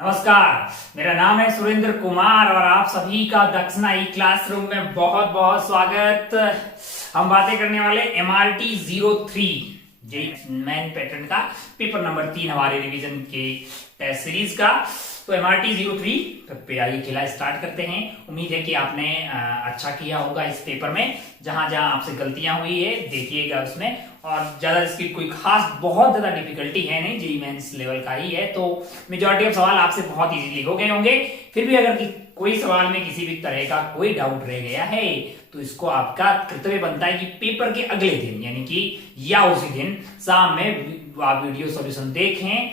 नमस्कार, मेरा नाम है सुरेंद्र कुमार और आप सभी का दक्षिणा ई क्लासरूम में बहुत बहुत स्वागत। हम बातें करने वाले MRT 03 जेईई मेन पैटर्न का पेपर नंबर 3 हमारे रिवीजन के टेस्ट सीरीज का। तो MRT 03 पे आइए खिला स्टार्ट करते हैं। उम्मीद है कि आपने अच्छा किया होगा इस पेपर में। जहां जहां आपसे गलतियां हुई है देखिएगा उसमें, और ज्यादा इसकी कोई खास बहुत ज्यादा डिफिकल्टी है नहीं, जेईई मेंस लेवल का ही है, तो मेजॉरिटी ऑफ सवाल आपसे बहुत इजीली हो गए होंगे। फिर भी अगर कोई सवाल में किसी भी तरह का कोई डाउट रह गया है तो इसको आपका कर्तव्य बनता है कि पेपर के अगले दिन यानी कि या उसी दिन शाम में आप वीडियो सॉल्यूशन देखें,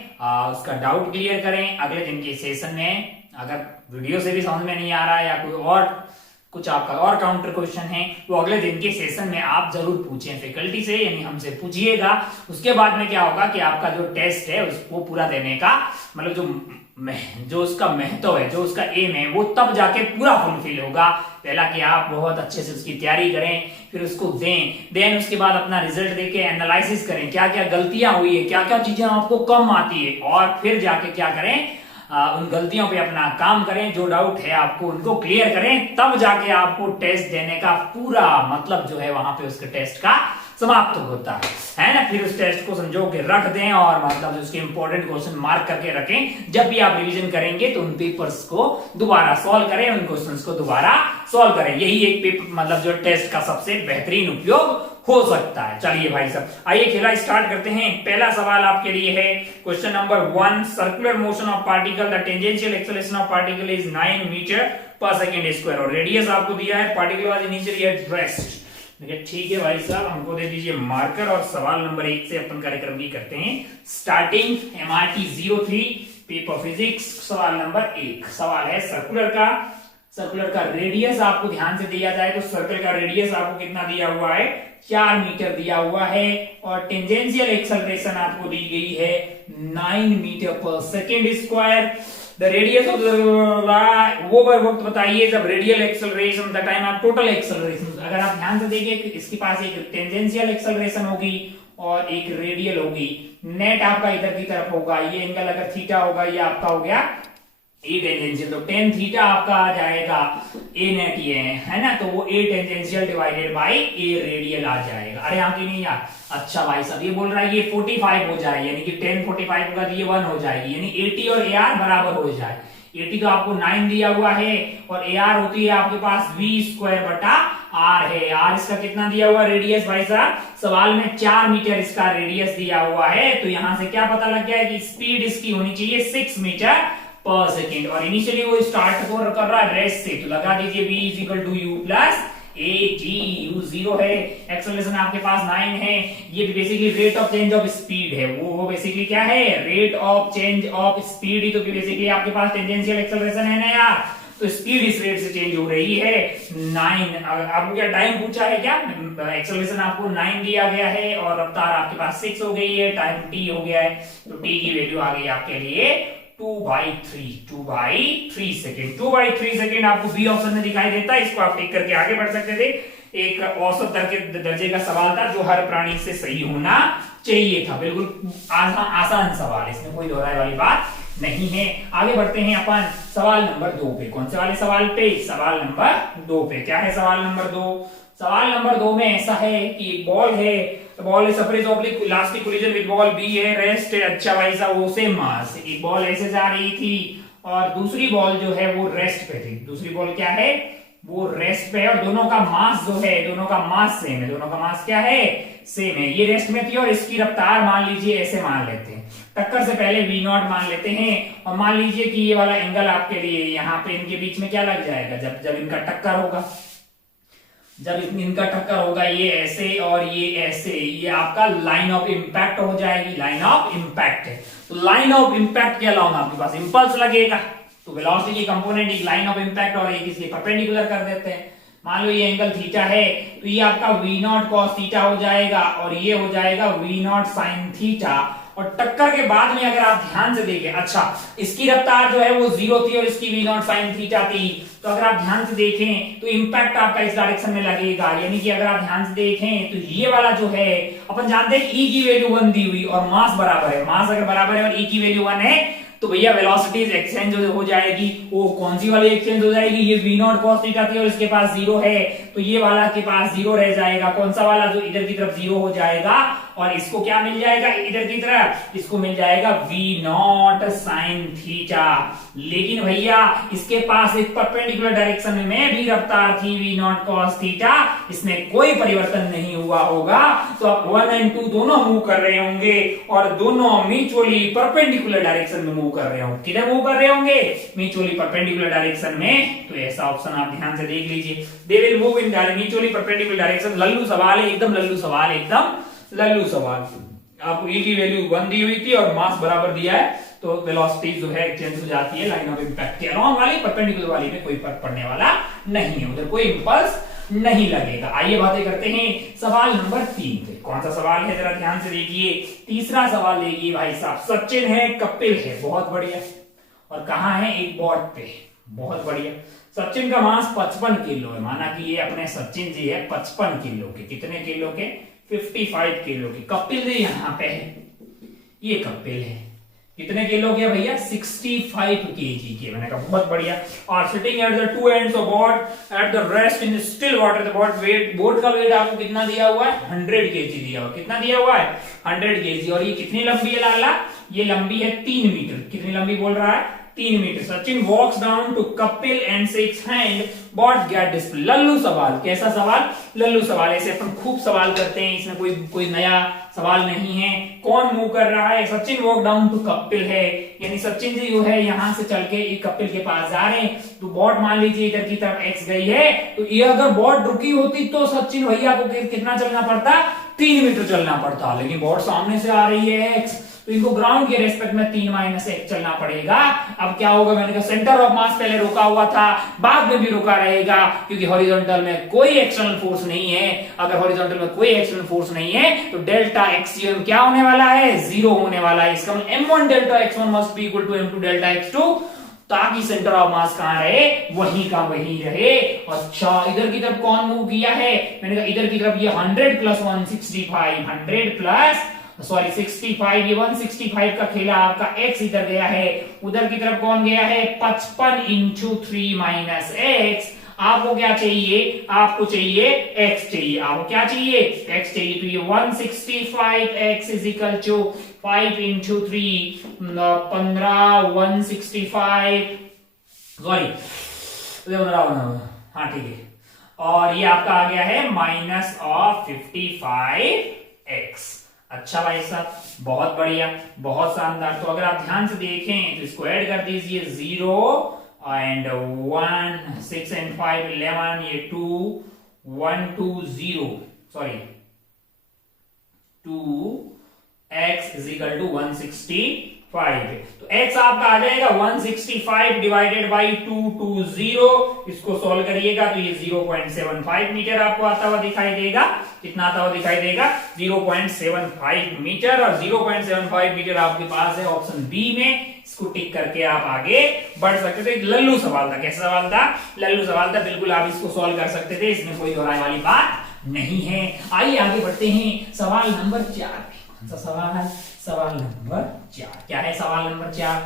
उसका डाउट क्लियर करें। अगले दिन के सेशन में अगर वीडियो से भी समझ में नहीं आ रहा है या कोई और कुछ आपका और काउंटर क्वेश्चन है वो अगले दिन के सेशन में आप जरूर पूछें फैकल्टी से, यानी हमसे पूछिएगा। उसके बाद में क्या होगा कि आपका जो टेस्ट है उसको पूरा देने का मतलब जो उसका महत्व है, जो उसका एम है, वो तब जाके पूरा फुलफिल होगा। पहला कि आप बहुत अच्छे से उसकी तैयारी करें, फिर उसको देन उसके बाद अपना रिजल्ट देके एनालिसिस करें, क्या क्या गलतियां हुई है, क्या क्या चीजें आपको कम आती है, और फिर जाके क्या करें उन गलतियों पे अपना काम करें। जो डाउट है आपको उनको क्लियर करें, तब जाके आपको टेस्ट देने का पूरा मतलब जो है वहां पे उसके टेस्ट का समाप्त होता है ना। फिर उस टेस्ट को संजो के रख दें और मतलब उसके इंपॉर्टेंट क्वेश्चन मार्क करके रखें। जब भी आप रिवीजन करेंगे तो उन पेपर्स को दोबारा सॉल्व करें, उन क्वेश्चंस को दोबारा सॉल्व करें। यही एक पेपर मतलब जो टेस्ट का सबसे बेहतरीन उपयोग हो सकता है। चलिए भाई साहब, आइए खेला स्टार्ट करते हैं। पहला सवाल आपके लिए है question number 1, circular motion of particle, the tangential acceleration of particle is 9 metre per second square, और रेडियस आपको दिया है particle was initially at rest. ठीक है भाई साहब, हमको दे दीजिए मार्कर और सवाल नंबर 1 से अपन कार्यक्रम की करते हैं स्टार्टिंग। MRT 03 पेपर फिजिक्स सवाल नंबर 1 सवाल है सर्कुलर का रेडियस आपको ध्यान से दिया जाए तो सर्कल का रेडियस आपको कितना दिया हुआ है, 4 मीटर दिया हुआ है, और टेंजेंशियल एक्सेलरेशन आपको दी गई है 9 metre per second square. The radius of वो वक्त बताइए जब radial acceleration the time of total acceleration. अगर आप ध्यान से देखिए इसके पास एक टेंजेंशियल एक्सेलरेशन होगी और एक रेडियल होगी। नेट आपका इधर की तरफ होगा, ये एंगल अगर थीटा होगा ये आपका हो गया ए टेंजेंशियल, तो टेन थीटा आपका आ जाएगा ए नेट ये है ना, तो वो a tangential divided by a radial आ जाएगा। अरे यहाँ की नहीं यार, अच्छा भाई साहब ये बोल रहा है ये 45 हो जाए, यानी कि 10 45 होगा तो ये 1 हो जाएगी, यानी 80 और AR बराबर हो जाए। 80 तो आपको 9 दिया हुआ है और AR होती है आपके पास V स्क्वायर बटा R है। R इसका कितना दिया हुआ रेडियस भाई साहब, सवाल में 4 मीटर इसका रेडियस दिया हुआ है, तो यहां से क्या पता लग गया है कि स्पीड इसकी होनी चाहिए 6 मीटर पर सेकेंड, और इनिशियली वो स्टार्ट कर रहा है रेस्ट से, तो लगा दीजिए v is equal to u plus at, u 0 है, एक्सेलरेशन आपके पास 9 है, ये basically rate of change of speed है। वो बेसिकली क्या है, rate of change of speed ही तो बेसिकली आपके पास टेंजेंशियल एक्सेलरेशन है ना यार, तो स्पीड इस रेट से चेंज हो रही है 9। आपको क्या टाइम पूछा है, क्या एक्सेलरेशन आपको 9 दिया गया है और रफ्तार आपके पास 6 हो गई है, टाइम t हो गया है, तो t की वैल्यू आ गई आपके लिए 2/3 सेकेंड। 2/3 सेकेंड आपको बी ऑप्शन में दिखाई देता है, इसको आप टिक करके आगे बढ़ सकते थे। एक औसत दर्जे का सवाल था जो हर प्राणी से सही होना चाहिए था, बिल्कुल आसान सवाल, इसमें कोई दोहराए वाली बात नहीं है। आगे बढ़ते हैं अपन सवाल नंबर 2 पे। कौन से वाले सवाल पे, सवाल नंबर 2 पे। क्या है सवाल नंबर 2, सवाल नंबर 2 में ऐसा है कि एक बॉल है, ball surface oblique elastic collision with ball B है, रेस्ट है, अच्छा भाई साहब वो सेम मास, एक बॉल ऐसे जा रही थी और दूसरी बॉल जो है वो रेस्ट पे थी। दूसरी बॉल क्या है, वो रेस्ट पे है, और दोनों का मास जो है, दोनों का मास सेम है, दोनों का मास क्या है, सेम है। ये रेस्ट में थी और इसकी रफ्तार मान लीजिए ऐसे मान लेते हैं, टक्कर से पहले v0 मान लेते हैं, और मान लीजिए कि ये वाला एंगल आपके लिए यहाँ पे इनके बीच में क्या लग जाएगा, जब इनका टक्कर होगा, जब इनका टक्कर होगा ये ऐसे और ये ऐसे, ये आपका लाइन ऑफ इंपैक्ट हो जाएगी, लाइन ऑफ इंपैक्ट है। तो लाइन ऑफ इंपैक्ट के अलावा आपके पास इंपल्स लगेगा, तो वेलोसिटी की कंपोनेंट एक लाइन ऑफ इंपैक्ट और एक इसके परपेंडिकुलर कर देते हैं। मान लो ये एंगल थीटा है तो ये आपका v0 cos थीटा हो जाएगा और ये हो जाएगा v0 sin थीटा, और टक्कर के बाद में अगर आप ध्यान से देखें, अच्छा इसकी रफ्तार जो है वो 0 थी और इसकी v0 sin थीटा थी, तो अगर आप ध्यान से देखें तो इंपैक्ट आपका इस डायरेक्शन में लगेगा, यानी कि अगर आप ध्यान से देखें तो ये वाला जो है अपन जानते हैं e की वैल्यू 1 दी हुई और मास बराबर है, मास अगर बराबर है और e की वैल्यू 1 है तो भैया वेलोसिटीज एक्सचेंज हो जाएगी। वो कौन सी वाली एक्सचेंज हो जाएगी? ये v नॉट cos थीटा थी और इसके पास जीरो है, तो ये वाला के पास जीरो रह जाएगा। कौन सा वाला? जो इधर की तरफ जीरो हो जाएगा, और इसको क्या मिल जाएगा इधर की तरफ? इसको मिल जाएगा v नॉट sin थीटा। लेकिन भैया इसके पास एक परपेंडिकुलर डायरेक्शन में भी रफ्तार थी v नॉट cos थीटा, इसमें कोई परिवर्तन नहीं हुआ होगा। तो अब 1 एंड 2 दोनों मूव कर रहे होंगे और दोनों म्यूचुअली परपेंडिकुलर डायरेक्शन में मूव कर रहे होंगे। किधर मूव कर रहे होंगे? म्यूचुअली परपेंडिकुलर डायरेक्शन में। तो ऐसा ऑप्शन आप ध्यान से देख लीजिए, they will move in mutually perpendicular direction. Lallu सवाल है, एकदम लल्लू सवाल, एकदम लल्लू सवाल। आपको ई की वैल्यू 1 दी हुई थी और मास बराबर दिया है, तो वेलोसिटी जो है चेंज हो जाती है लाइन ऑफ इंपैक्ट के। अलोंग वाली परपेंडिकुलर वाली में कोई फर्क पड़ने वाला नहीं है, उधर कोई इंपल्स नहीं लगेगा। आइए बातें करते हैं सवाल नंबर 3 पे। कौन सा सवाल है जरा ध्यान से देखिए। तीसरा सवाल देखिए भाई साहब, सचिन है, कपिल है, बहुत बढ़िया, और कहाँ है? एक बोर्ड पे, बहुत बढ़िया। सचिन का मास 55 किलो है, माना कि ये अपने सचिन जी है 55 किलो के। कितने किलो के? 55 किलो के। कपिल जी यहाँ पे है, ये कपिल है, कितने किलो के भैया? 65 केजी के। मैंने कहा बहुत बढ़िया। और sitting at the two ends of boat at the rest in still water. The boat weight, boat का वेट आपको कितना दिया हुआ है? 100 केजी दिया हुआ। कितना दिया हुआ है? 100 केजी। और ये कितनी लंबी है लाला? ये लंबी है 3 मीटर। कितनी लंबी बोल रहा है? 3 metre. Sachin walks down to Kapil and shakes hand, boat get display. लल्लू सवाल। कैसा सवाल? लल्लू सवाल। ऐसे अपन खूब सवाल करते हैं, इसमें कोई नया सवाल नहीं है। कौन मूव कर रहा है? Sachin walk down to Kapil है, यानी सचिन जी जो है यहां से चल के कपिल के पास जा रहे हैं। तो बॉट मान लीजिए इधर की तरफ एक्स गई है, तो ये अगर बॉट रुकी होती तो सचिन भैया को कितना चलना पड़ता? 3 मीटर चलना पड़ता। लेकिन बॉट सामने से आ रही है एक्स, तो इनको ग्राउंड के रेस्पेक्ट में 3 - 1 चलना पड़ेगा। अब क्या होगा? मैंने कहा सेंटर ऑफ मास पहले रुका हुआ था, बाद में भी रुका रहेगा, क्योंकि हॉरिजॉन्टल में कोई एक्सटर्नल फोर्स नहीं है। अगर हॉरिजॉन्टल में कोई एक्सटर्नल फोर्स नहीं है तो डेल्टा एक्सयूएम क्या होने वाला है? 0 होने वाला है। इसका मतलब m1 delta x1 must be equal to m2 delta x2, ताकि सेंटर ऑफ मास कहां रहे? वहीं का वहीं रहे। अच्छा, इधर की तरफ कौन मूव किया है? मैंने कहा इधर की तरफ ये 100 प्लस 165, 100 प्लस 65, ये 165 का खेला आपका x इधर गया है, उधर की तरफ कौन गया है? 55 इंटू 3 - x। आपको क्या चाहिए? आपको चाहिए x चाहिए। आपको क्या चाहिए? x चाहिए। तो ये 165x is equal to 5 into 3, 15, 165, sorry, हाँ ठीक है। और ये आपका आ गया है -55x। अच्छा भाई साहब, बहुत बढ़िया, बहुत शानदार। तो अगर आप ध्यान से देखें तो इसको ऐड कर दीजिए, 0 एंड 1, 6 एंड 5, 11, ये 2, 1, 2, 0, sorry 2x is equal to 165। तो x आपका आ जाएगा 165 डिवाइडेड बाई 220। इसको सॉल्व करिएगा तो ये 0.75 मीटर आपको आता हुआ दिखाई देगा। कितना आता हुआ दिखाई देगा? 0.75 मीटर। और 0.75 मीटर आपके पास है ऑप्शन बी में। इसको टिक करके आप आगे बढ़ सकते थे। लल्लू सवाल था। कैसा सवाल था? लल्लू सवाल था। बिल्कुल आप इसको सॉल्व कर सकते थे, इसमें कोई दोहराने वाली बात नहीं है। आइए आगे बढ़ते हैं सवाल नंबर 4। कौन सा सवाल है? सवाल नंबर 4। क्या है सवाल number 4?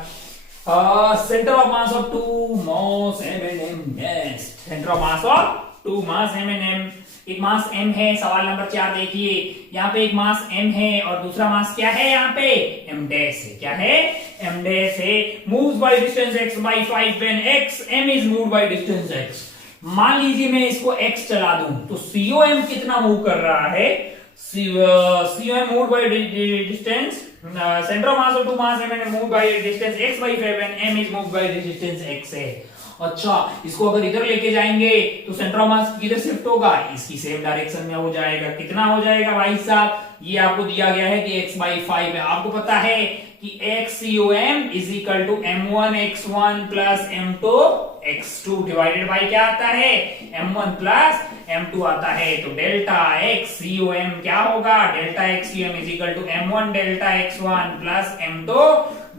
Centre of mass of 2 mass m&m। Centre of mass of 2 mass m&m। एक मास m है। सवाल नंबर 4 देखिए, यहाँ पे एक मास m है और दूसरा मास क्या है? यहाँ पे m डैश है। क्या है? m डैश है। Moves by distance x by 5 when x m is moved by distance x। मान लीजिए मैं इसको x चला दूं तो COM कितना मूव कर रहा है? COM moved by distance, center of mass of 2 mass m moved by distance x by 5 and m is moved by distance x है। अच्छा, इसको अगर इधर लेके जाएंगे तो सेंटर ऑफ मास किधर शिफ्ट होगा? इसकी सेम डायरेक्शन में हो जाएगा। कितना हो जाएगा भाई साहब? ये आपको दिया गया है कि x by 5 है। आपको पता है कि XCOM is equal to m1 x1 plus m2 x2 divided by क्या आता है? m1 प्लस m2 आता है। तो डेल्टा XCOM क्या होगा? Delta XCOM is equal to m1 delta x1 plus m2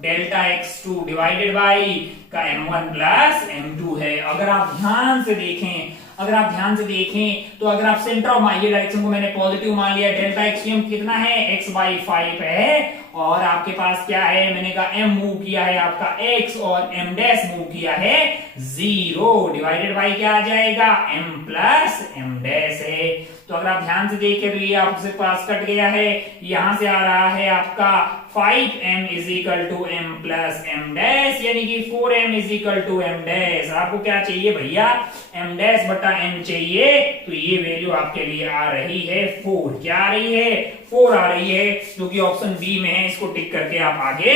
delta x2 divided by का m1 प्लस m2 है। अगर आप ध्यान से देखें तो अगर आप सेंटर ऑफ मास, ये डायरेक्शन को मैंने पॉजिटिव मान लिया, डेल्टा एक्सट्रीम कितना है x/5 है, और आपके पास क्या है, मैंने कहा m मूव किया है आपका x और m डैश मूव किया है 0, डिवाइडेड बाई क्या आ जाएगा m प्लस m डैश है। तो अगर आप ध्यान से देखें तो ये आपसे पास कट गया है, यहां से आ रहा है आपका 5m is equal to m plus m dash, यानी कि 4m is equal to m dash. आपको क्या चाहिए भैया, m डैश बटा m चाहिए, तो ये वैल्यू आपके लिए आ रही है 4। क्या आ रही है, 4 आ रही है, जो कि ऑप्शन बी में है। इसको टिक करके आप आगे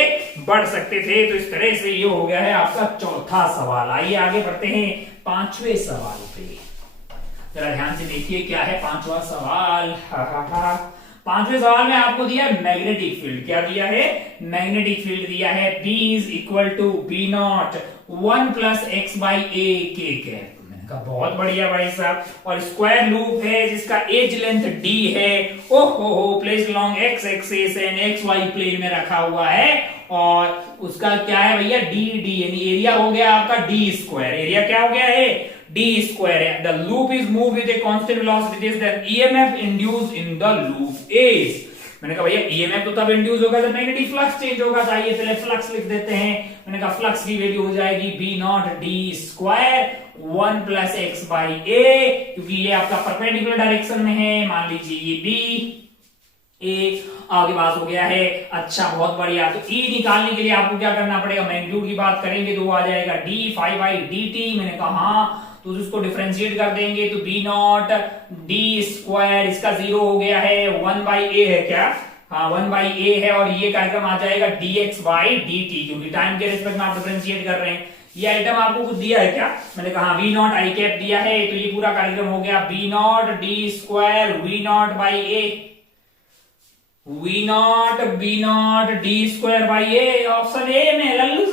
बढ़ सकते थे। तो इस तरह से ये हो गया है आपका चौथा सवाल। आइए आगे बढ़ते हैं पांचवें सवाल पे। जरा ध्यान से देखिए क्या है पांचवा सवाल। पांचवें सवाल में आपको दिया है मैग्नेटिक फील्ड। क्या दिया है, मैग्नेटिक फील्ड दिया है B is equal to B naught 1 plus X by A K cap. मैंने कहा बहुत बढ़िया भाई साहब। और स्क्वायर लूप है जिसका एज लेंथ d है, ओहो place long X axis and X Y plane में रखा हुआ है, और उसका क्या है भैया डी यानी एरिया हो गया आपका डी स्क्वायर। एरिया क्या हो गया है, d स्क्वायर है। The loop is move with a constant velocity, the EMF induced in the loop is. मैंने कहा भैया ईएमएफ तो तब इंड्यूस होगा जब मैग्नेटिक फ्लक्स चेंज होगा। तो आइए पहले फ्लक्स लिख देते हैं। मैंने कहा फ्लक्स की वैल्यू हो जाएगी B naught D square 1 plus X by A, क्योंकि ये आपका परपेंडिकुलर डायरेक्शन में है, मान लीजिए ये बी ए आगे पास हो गया है। अच्छा बहुत बढ़िया। तो ई निकालने के लिए आपको क्या करना पड़ेगा, मैग्नीट्यूड की बात करेंगे तो वो आ जाएगा डी 5 बाई डी टी। मैंने कहा हाँ, तो उसको डिफरेंशिएट कर देंगे तो बी नॉट डी स्क्वायर, इसका 0 हो गया है, 1 बाई ए है क्या, हाँ 1 बाई ए है, और ये कार्यक्रम आ जाएगा D x by D T, क्योंकि टाइम के रिस्पेक्ट में आप डिफरेंशिएट कर रहे हैं। ये आइटम आपको कुछ दिया है क्या, मैंने कहा वी नॉट आई कैप दिया है, तो ये पूरा कार्यक्रम हो गया B naught D square V naught by A, V naught B naught D square by A. Option A में लल्लू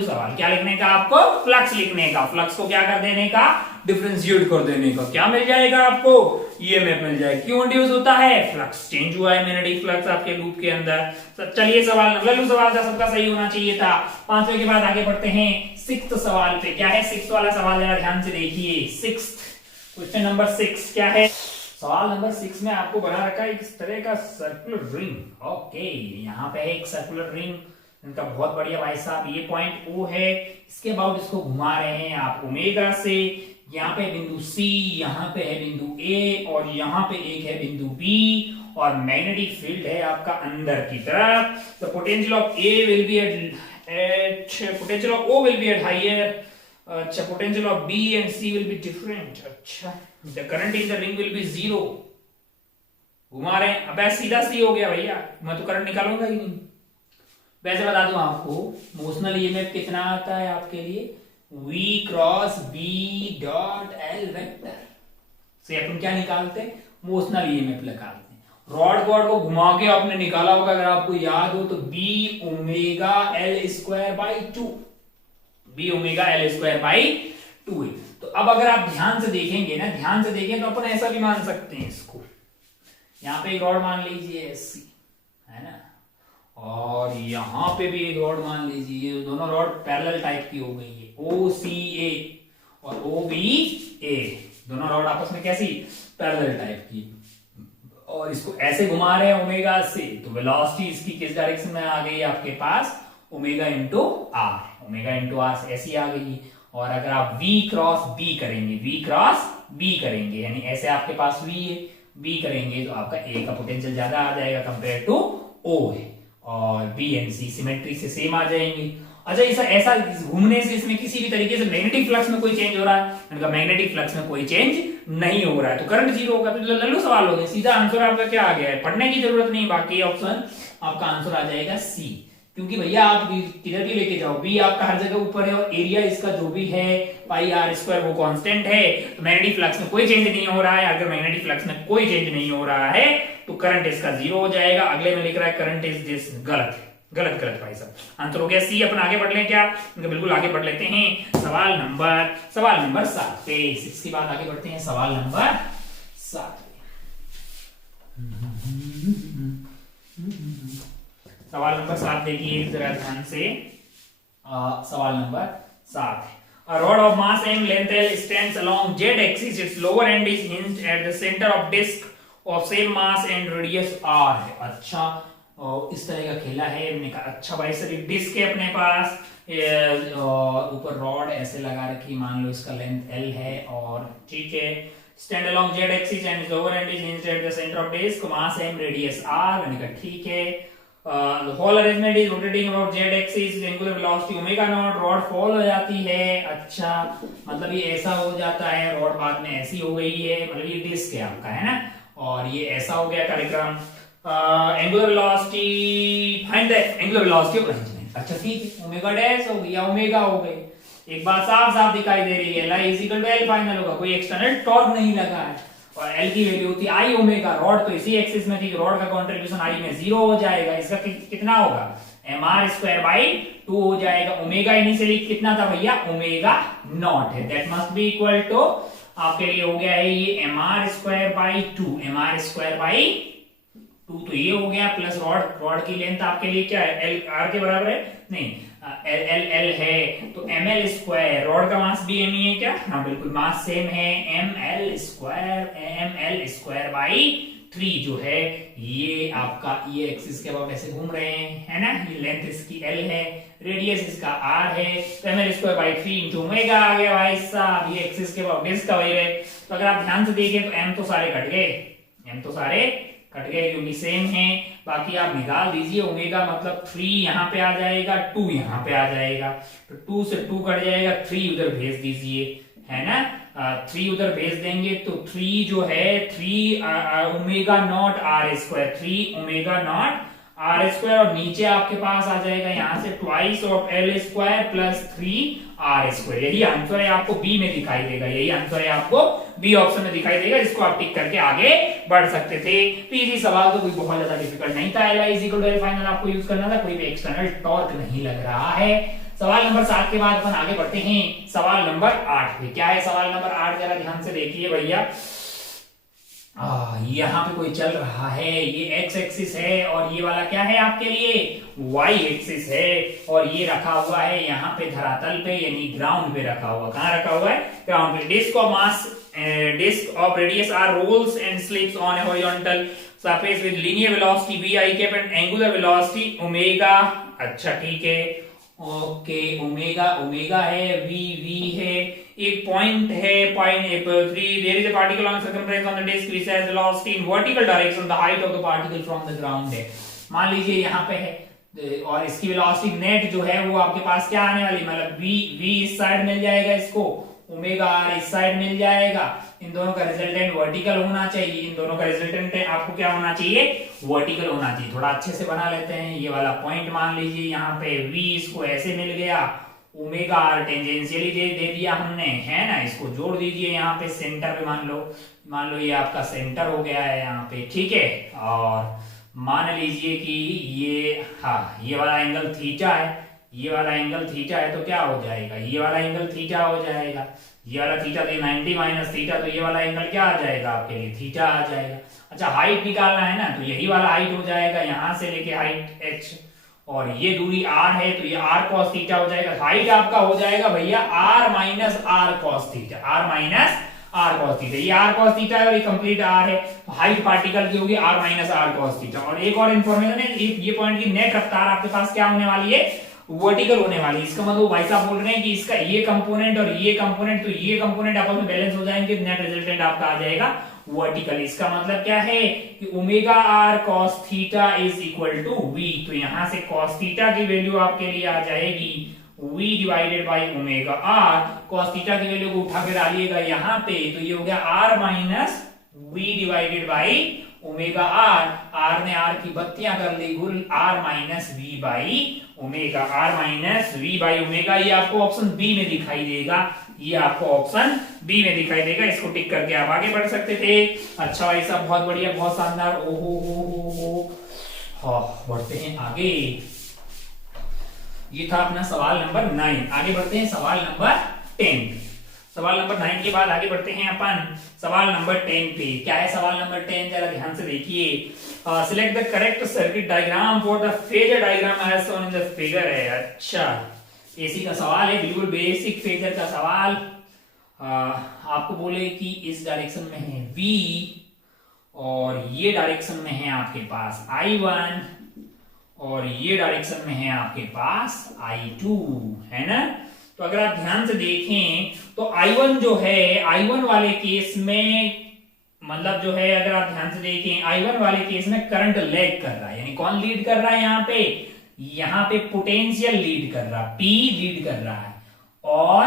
सवाल क्या लिखने का आपको, फ्लक्स लिखने का। फ्लक्स को क्या कर देने का, डिफरेंशिएट कर देने का। क्या मिल जाएगा आपको, ईएमएफ मिल जाएगा। क्यों इंड्यूस होता है, फ्लक्स चेंज हुआ है मैग्नेटिक फ्लक्स आपके लूप के अंदर। चलिए सवाल लल्लू सवाल था, सबका सही होना चाहिए था। पांचवें के बाद आगे बढ़ते हैं सिक्स्थ सवाल पे। क्या है सिक्स्थ वाला सवाल, जरा ध्यान से देखिए। क्वेश्चन नंबर 6 क्या है, सवाल नंबर 6 में आपको बना रखा है इस तरह का सर्कुलर रिंग। ओके, यहाँ पे है एक सर्कुलर रिंग, इनका बहुत बढ़िया भाई साहब। ये पॉइंट O है, इसके अबाउट इसको घुमा रहे हैं आप ओमेगा से। यहाँ पे बिंदु C, यहाँ पे है बिंदु A, और यहाँ पे एक है बिंदु B, और मैग्नेटिक फील्ड है आपका अंदर की तरफ। तो potential of A will be at potential of O will be at higher. अच्छा, potential of B and C will be different. अच्छा, the current in the ring will be 0। घुमा रहे हैं, अब सीधा सी हो गया भैया, मैं तो करंट निकालूंगा ही नहीं। वैसे बता दूं आपको, मोशनल ईएमएफ कितना आता है आपके लिए, V cross B dot L vector से अपन क्या निकालते, मोशनल ईएमएफ निकालते हैं। रॉड को घुमा के आपने निकाला होगा, अगर आपको याद हो तो B omega L square by 2, B omega L square by 2। तो अब अगर आप ध्यान से देखेंगे ना, ध्यान से देखें तो अपन ऐसा भी मान सकते हैं इसको, यहाँ पे एक रॉड मान लीजिए SC है ना, और यहां पे भी एक रॉड मान लीजिए। दोनों रॉड पैरेलल टाइप की हो गई है, OCA और OBA, दोनों रॉड आपस में कैसी, पैरेलल टाइप की। और इसको ऐसे घुमा रहे हैं ओमेगा से, तो वेलोसिटी इसकी किस डायरेक्शन में आ गई आपके पास, omega into R, omega into R ऐसी आ गई। और अगर आप V क्रॉस B करेंगे, V क्रॉस B करेंगे, यानी ऐसे आपके पास V है, B करेंगे तो आपका A का पोटेंशियल ज्यादा आ जाएगा कंपेयर टू O है, और B एंड C सिमेट्री से सेम आ जाएंगे। अच्छा, ऐसा घूमने से इसमें किसी भी तरीके से मैग्नेटिक फ्लक्स में कोई चेंज हो रहा है, इनका मैग्नेटिक फ्लक्स में कोई चेंज नहीं हो रहा है, तो करंट 0 होगा। तो लल्लू सवाल हो गया, सीधा आंसर आपका क्या आ गया है, पढ़ने की जरूरत नहीं, बाकी ऑप्शन आपका आंसर आ जाएगा C। क्योंकि भैया आप किधर भी लेके जाओ, B आपका हर जगह ऊपर है, और एरिया इसका जो भी है पाई आर स्क्वायर वो कांस्टेंट है, तो मैग्नेटिक फ्लक्स में कोई चेंज नहीं हो रहा है। अगर मैग्नेटिक फ्लक्स में कोई चेंज नहीं हो रहा है तो करंट इसका 0 हो जाएगा। अगले में लिख रहा है करंट इज दिस, गलत है, गलत भाई साहब, आंसर हो गया C। अपन आगे बढ़ लें क्या, बिल्कुल आगे बढ़ लेते हैं सवाल नंबर 7 पे। 6 के बाद आगे बढ़ते हैं सवाल नंबर 7 पे। सवाल नंबर 7 देखिए जरा ध्यान से। सवाल नंबर 7 है, a rod of mass m length L stands along z axis, its lower end is hinged at the center of disk of same mass and radius r है। अच्छा, इस तरह का खेला है। हमने कहा अच्छा भाई सर एक डिस्क है अपने पास, ऊपर रॉड ऐसे लगा रखी, मान लो इसका लेंथ L है और ठीक है, stand along z axis and its lower end is hinged at the center of disk, mass m, radius r। मैंने कहा ठीक है। The whole arrangement is rotating about z axis, angular velocity omega naught, rod fall हो जाती है। अच्छा, मतलब ये ऐसा हो जाता है, रॉड बाद में ऐसी हो गई है, मतलब ये डिस्क है आपका, है ना, और ये ऐसा हो गया कार्यक्रम। Angular velocity, find the angular velocity of arrangement. अच्छा ठीक है, ओमेगा डैश हो गई या ओमेगा हो गई, एक बात साफ साफ दिखाई दे रही है, Li is equal to L final होगा, कोई एक्सटर्नल टॉर्क नहीं लगा है, और L की वैल्यू होती है I ओमेगा। रॉड तो इसी एक्सिस में थी, रॉड का कंट्रीब्यूशन I में 0 हो जाएगा, इसका कितना होगा mr स्क्वायर बाई 2 हो जाएगा। ओमेगा इनिशियली कितना था भैया, ओमेगा नॉट है, that must be equal to आपके लिए हो गया है ये mr square by 2, mr square by 2 तो ये हो गया, प्लस रॉड की लेंथ आपके लिए क्या है, L r के बराबर है, नहीं L है तो ml स्क्वायर, रॉड का मास भी m ही है क्या, हाँ बिल्कुल मास सेम है, ml स्क्वायर बाई 3 जो है ये आपका ये एक्सिस के अबाउट ऐसे घूम रहे हैं, है ना, ये लेंथ इसकी L है, रेडियस इसका r है, तो ml square by 3 into omega आ गया भाई साहब, ये एक्सिस के अबाउट इसका वही है। तो अगर आप ध्यान से देखें तो m तो सारे कट गए क्योंकि सेम है, बाकी आप निकाल दीजिए, ओमेगा मतलब 3 यहाँ पे आ जाएगा, 2 यहाँ पे आ जाएगा, तो 2 से 2 कट जाएगा, 3 उधर भेज दीजिए, है ना, 3 उधर भेज देंगे तो 3 जो है 3 omega naught R square, 3 omega naught R square, और नीचे आपके पास आ जाएगा यहाँ से twice of L square plus 3 R square. यही आंसर है, आपको बी में दिखाई देगा, यही आंसर है, आपको बी ऑप्शन में दिखाई देगा, इसको आप टिक करके आगे बढ़ सकते थे। तो इजी सवाल तो कोई बहुत ज्यादा डिफिकल्ट नहीं था, Li is equal to L final आपको यूज करना था, कोई भी एक्सटर्नल टॉर्क नहीं लग रहा है। सवाल नंबर 7 के बाद अपन आगे बढ़ते हैं सवाल नंबर 8 पे। क्या है सवाल नंबर 8, जरा ध्यान से देखिए भैया। यहाँ पे कोई चल रहा है, ये एक्स एक्सिस है और ये वाला क्या है आपके लिए वाई एक्सिस है, और ये रखा हुआ है यहाँ पे धरातल पे यानी ग्राउंड पे रखा हुआ, कहाँ रखा हुआ है, ग्राउंड पे। Disc of mass, disc of radius R rolls and slips on a horizontal surface with linear velocity V I cap and angular velocity omega. अच्छा ठीक है, ओके, ओमेगा है, वी है, एक पॉइंट है, point 3, there is a particle on circumference on the disc which has velocity in vertical direction, the height of the particle from the ground है। मान लीजिए यहाँ पे है और इसकी वेलोसिटी नेट जो है वो आपके पास क्या आने वाली, मतलब वी इस साइड मिल जाएगा इसको, ओमेगा आर इस साइड मिल जाएगा, इन दोनों का रिजल्टेंट वर्टिकल होना चाहिए, इन दोनों का रिजल्टेंट आपको क्या होना चाहिए, वर्टिकल होना चाहिए। थोड़ा अच्छे से बना लेते हैं, ये वाला पॉइंट मान लीजिए यहाँ पे v इसको ऐसे मिल गया, ओमेगा आर टेंजेंशियली दे दिया हमने, है ना, इसको जोड़ दीजिए यहाँ पे सेंटर पे, मान लो ये आपका सेंटर हो गया है यहाँ पे, ठीक है, और मान लीजिए कि ये हाँ ये वाला एंगल थीटा है, ये वाला एंगल थीटा है तो क्या हो जाएगा, ये वाला एंगल थीटा हो जाएगा, ये वाला थीटा तो 90 माइनस थीटा, तो ये वाला एंगल क्या आ जाएगा आपके लिए, थीटा आ जाएगा। अच्छा हाइट निकालना है ना, तो यही वाला हाइट हो जाएगा, यहां से लेके हाइट h, और ये दूरी r है तो ये r cos थीटा हो जाएगा। हाइट आपका हो जाएगा भैया r minus r cos theta, r minus r cos theta, ये r cos थीटा है और ये कंप्लीट r है, तो हाइट पार्टिकल की होगी r minus r cos theta. और एक और इन्फॉर्मेशन है, ये पॉइंट की नेट रफ्तार आपके पास क्या होने वाली है, वर्टिकल होने वाली। इसका मतलब भाई साहब बोल रहे हैं कि इसका ये कंपोनेंट और ये कंपोनेंट, तो ये कंपोनेंट आपस में बैलेंस हो जाएंगे, नेट रिजल्टेंट आपका आ जाएगा वर्टिकल। इसका मतलब क्या है कि omega R cos theta is equal to V, तो यहां से कॉस थीटा की वैल्यू आपके लिए आ जाएगी v divided by omega R. Cos theta की वैल्यू को उठा के डालिएगा यहाँ पे, तो ये हो गया r minus v divided by omega R, R ने आर की बत्तियां कर ली गुल, r minus V by omega, r minus V by omega, ये आपको ऑप्शन बी में दिखाई देगा, ये आपको ऑप्शन बी में दिखाई देगा, इसको टिक करके आप आगे बढ़ सकते थे। अच्छा भाई साहब बहुत बढ़िया, बहुत शानदार, ओहो हाँ, बढ़ते हैं आगे। ये था अपना सवाल नंबर 9, आगे बढ़ते हैं सवाल नंबर 10। सवाल नंबर 9 के बाद आगे बढ़ते हैं अपन सवाल नंबर 10 पे। क्या है सवाल नंबर 10, जरा ध्यान से देखिए। Select the correct circuit diagram for the phasor diagram as shown in the figure है। अच्छा, एसी का सवाल है, बिल्कुल बेसिक फेजर का सवाल। आपको बोले कि इस डायरेक्शन में है V और ये डायरेक्शन में है आपके पास I1 और ये डायरेक्शन में है आपके पास I2, है ना। तो अगर आप ध्यान से देखें तो I1 जो है, I1 वाले केस में मतलब जो है, अगर आप ध्यान से देखें I1 वाले केस में करंट लैग कर रहा है, यानी कौन लीड कर रहा है यहाँ पे पोटेंशियल लीड कर रहा है, P लीड कर रहा है। और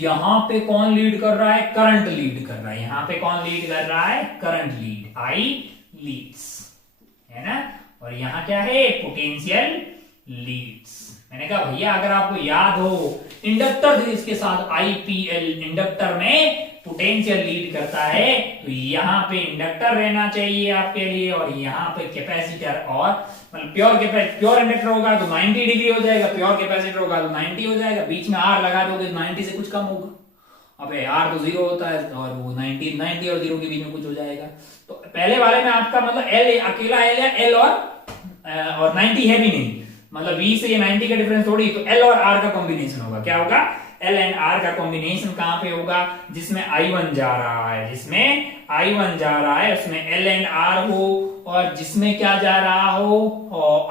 यहां पे कौन लीड कर रहा है, करंट लीड कर रहा है। यहां पे कौन लीड कर रहा है, करंट लीड, I लीड्स, है ना। और यहां क्या है, पोटेंशियल लीड्स। मैंने कहा भैया अगर आपको याद हो इंडक्टर इसके साथ IPL, इंडक्टर में पोटेंशियल लीड करता है, तो यहां पे इंडक्टर रहना चाहिए आपके लिए और यहां पे कैपेसिटर। और मतलब प्योर इंडक्टर होगा तो 90 डिग्री हो जाएगा, प्योर कैपेसिटर होगा तो 90 हो जाएगा। बीच में R लगा दोगे तो 90 से कुछ कम होगा। अबे R तो 0 होता है और वो 90 और 0 के बीच में कुछ हो जाएगा। तो पहले वाले में आपका मतलब L अकेला L है, L और 90 है भी नहीं, मतलब V से ये 90 का डिफरेंस थोड़ी। तो L और R का कॉम्बिनेशन होगा। क्या होगा, L एंड R का कॉम्बिनेशन कहां पे होगा, जिसमें I1 जा रहा है, जिसमें I1 जा रहा है उसमें L एंड R हो, और जिसमें क्या जा रहा हो,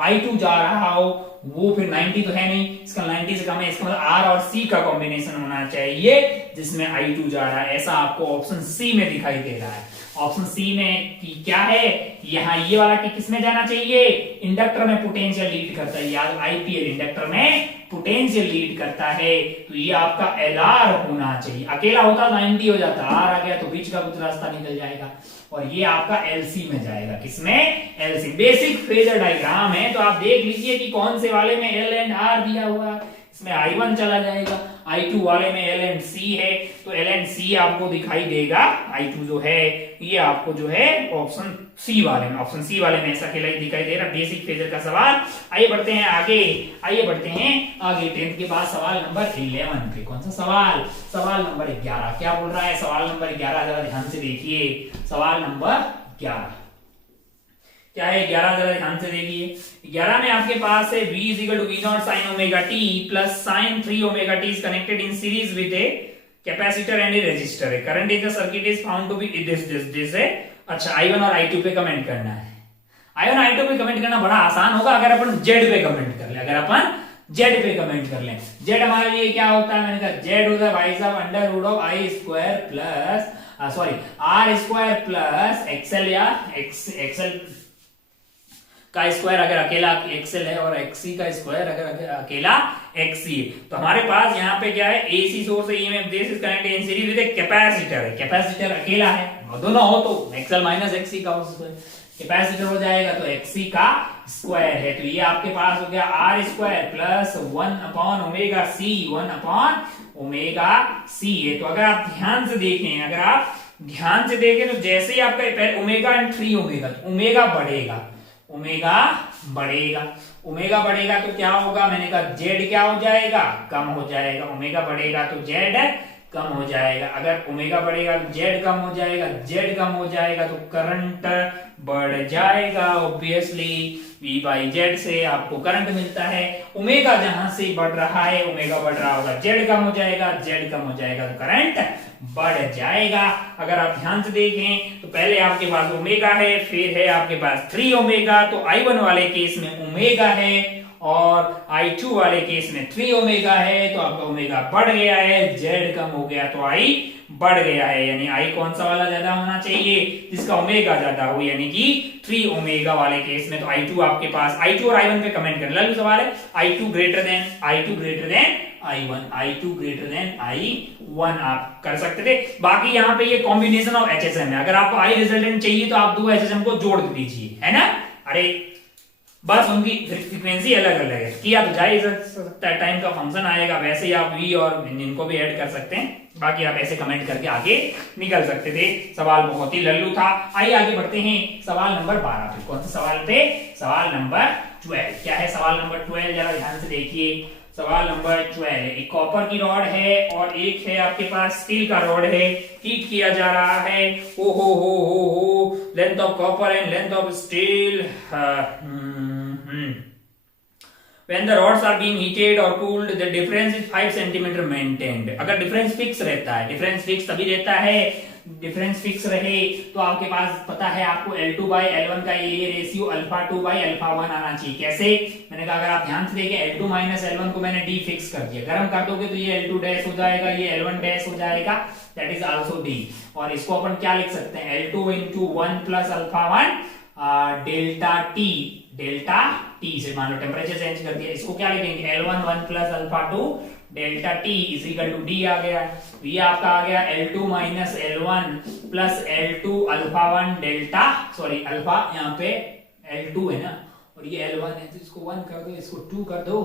I2 जा रहा हो, वो फिर 90 तो है नहीं, इसका 90 से कम है, इसका मतलब R और C का कॉम्बिनेशन होना चाहिए जिसमें I2 जा रहा है। ऐसा आपको ऑप्शन C में दिखाई दे रहा है। ऑप्शन सी में कि क्या है, यहाँ ये वाला कि किसमें जाना चाहिए, इंडक्टर में पोटेंशियल लीड करता है, याद IPL इंडक्टर में पोटेंशियल लीड करता है, तो ये आपका LR होना चाहिए। अकेला होता 90 हो जाता, R आ गया तो बीच का कुछ रास्ता निकल जाएगा और ये आपका LC में जाएगा। किसमें, LC। बेसिक फेजर डायग्राम है, तो आप देख लीजिए कि कौन से वाले में L एंड R दिया हुआ है। इसमें I1 चला जाएगा, I2 वाले में L एंड C है, तो L एंड C आपको दिखाई देगा। I2 जो है ये आपको जो है ऑप्शन C वाले में ऐसा अकेला ही दिखाई दे रहा। बेसिक फेजर का सवाल। आइए बढ़ते हैं आगे, 10th के बाद सवाल नंबर 11 पे। कौन सा सवाल, सवाल नंबर 11। क्या बोल रहा है सवाल नंबर 11, जरा ध्यान से देखिए। सवाल नंबर 11 क्या है, 11 जरा ध्यान से देखिए। 11 में आपके पास है V = V0 sin omega t plus sin 3 omega t is connected in series with a capacitor and a resistor. Current in the circuit is found to be this है। अच्छा, I1 और I2 पे कमेंट करना है। I1 I2 पे comment करना बड़ा आसान होगा अगर अपन Z पे कमेंट कर ले। अगर अपन Z पे कमेंट कर लें, Z हमारे लिए क्या होता है, मैंने कहा Z होता है भाई साहब √I² plus R² plus XL या XL का स्क्वायर अगर अकेला XL है और XC का स्क्वायर अगर अकेला XC है। तो हमारे पास यहाँ पे क्या है, AC सोर्स है, EMF this is connected in series with a capacitor है। कैपेसिटर अकेला है और दोनों हो तो XL माइनस XC का स्क्वायर, कैपेसिटर हो जाएगा तो XC का स्क्वायर है। तो ये आपके पास हो गया R² प्लस 1/ωc है। तो अगर आप ध्यान से देखें, तो जैसे ही आपका ओमेगा एंड 3 ओमेगा, तो ओमेगा बढ़ेगा तो क्या होगा, मैंने कहा Z क्या हो जाएगा, कम हो जाएगा। ओमेगा बढ़ेगा तो Z कम हो जाएगा। अगर ओमेगा बढ़ेगा तो Z कम हो जाएगा, Z कम हो जाएगा तो करंट बढ़ जाएगा। ऑब्वियसली V/Z से आपको करंट मिलता है। ओमेगा जहां से बढ़ रहा है, ओमेगा बढ़ रहा होगा, Z कम हो जाएगा, Z कम हो जाएगा तो करंट बढ़ जाएगा। अगर आप ध्यान से देखें तो पहले आपके पास ओमेगा है, फिर है आपके पास 3 ओमेगा, तो I1 वाले केस में ओमेगा है और I2 वाले केस में 3 ओमेगा है, तो आपका ओमेगा बढ़ गया है, Z कम हो गया तो I बढ़ गया है। यानी I कौन सा वाला ज्यादा होना चाहिए, जिसका ओमेगा ज्यादा हो, यानी कि 3 ओमेगा वाले केस में। तो I2 आपके पास, I2 और I1 पे कमेंट कर लल्लू सवाल है। I2 greater than I1, I2 greater than I1 आप कर सकते थे। बाकी यहाँ पे ये कॉम्बिनेशन ऑफ HSM है। अगर आपको I रिजल्टेंट चाहिए तो आप दो HSM को जोड़ दीजिए, है ना। अरे बस उनकी फ्रीक्वेंसी अलग अलग है, किया तो जा ही सकता है, टाइम का फंक्शन आएगा। वैसे ही आप V और इनको भी ऐड कर सकते हैं। बाकी आप ऐसे कमेंट करके आगे निकल सकते थे। सवाल बहुत ही लल्लू था। आइए आगे बढ़ते हैं सवाल नंबर 12 पे। कौन सा सवाल पे, सवाल नंबर 12। क्या है सवाल नंबर 12, जरा ध्यान से देखिए। सवाल नंबर 12, एक कॉपर की रॉड है और एक है आपके पास स्टील का रॉड है, हीट किया जा रहा है। ओ हो, length of copper and length of steel. When the rods are being heated or cooled, the difference is 5 centimeter maintained. अगर डिफरेंस फिक्स रहता है, डिफरेंस फिक्स तभी रहता है, डिफरेंस फिक्स रहे तो आपके पास पता है आपको L2 by L1 का ये रेशियो अल्फा 2 by अल्फा 1 आना चाहिए। कैसे? मैंने कहा अगर आप ध्यान से देखें L2 माइनस L1 को मैंने D फिक्स कर दिया, गर्म कर दोगे तो ये L2 डैश हो जाएगा, ये L1 डैश हो जाएगा, दैट इज आल्सो D। और इसको अपन क्या लिख सकते हैं, L2 into 1 plus alpha 1 delta T से मान लो टेम्परेचर चेंज कर दिया, इसको क्या लिखेंगे L1 1 plus alpha 2 delta T is equal to D आ गया। ये आपका आ गया L2 minus L1 plus L2 alpha 1 delta, sorry alpha यहाँ पे L2 है ना और ये L1 है तो इसको 1 कर दो, इसको 2 कर दो,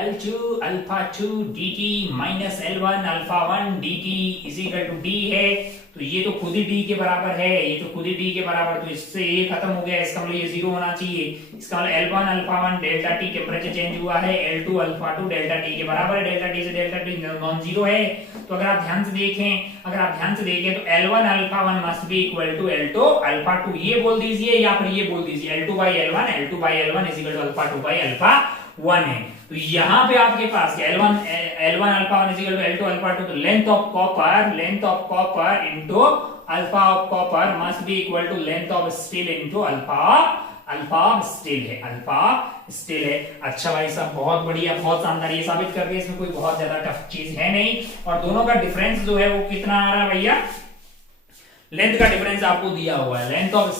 L2 alpha 2 dt minus L1 alpha 1 dt is equal to D है। तो ये तो खुद ही D के बराबर है, ये तो खुद ही D के बराबर, तो इससे ये खत्म हो गया, इसका मतलब ये 0 होना चाहिए। इसका मतलब L1 alpha 1 delta T temperature change हुआ है, L2 अल्फा 2 डेल्टा T के बराबर है, डेल्टा T से डेल्टा T नॉन जीरो है। तो अगर आप ध्यान से देखें तो L1 alpha 1 must be equal to L2 alpha 2, ये बोल दीजिए या फिर ये बोल दीजिए L2 by L1 is equal to alpha 2 by alpha 1 है। तो यहाँ पे आपके पास L1 alpha 1 is equal to L2 alpha 2, तो length of copper into alpha of copper must be equal to length of steel into alpha steel है। अच्छा भाई साहब, बहुत बढ़िया, बहुत शानदार, ये साबित कर दिया, इसमें कोई बहुत ज्यादा टफ चीज है नहीं। और दोनों का डिफरेंस जो है वो कितना आ रहा है भैया, लेंथ का डिफरेंस आपको दिया हुआ है, length of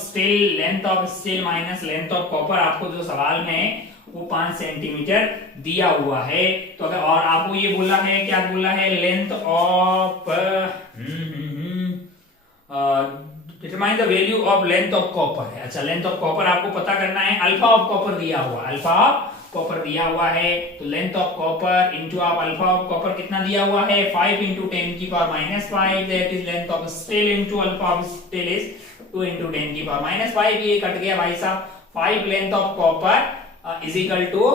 steel minus length of copper आपको जो सवाल में वो 5 सेंटीमीटर दिया हुआ है। तो अगर और आपको ये बोला है, क्या बोला है, length of determine the value of length of copper है। अच्छा, लेंथ ऑफ कॉपर आपको पता करना है, अल्फा ऑफ कॉपर दिया हुआ है, तो लेंथ ऑफ कॉपर इंटू आप अल्फा ऑफ कॉपर कितना दिया हुआ है, 5 इंटू 10 की power minus 5, that is length of steel into alpha of steel is 2 into 10 की पावर माइनस 5। ये कट गया भाई साहब, 5 length of copper is equal to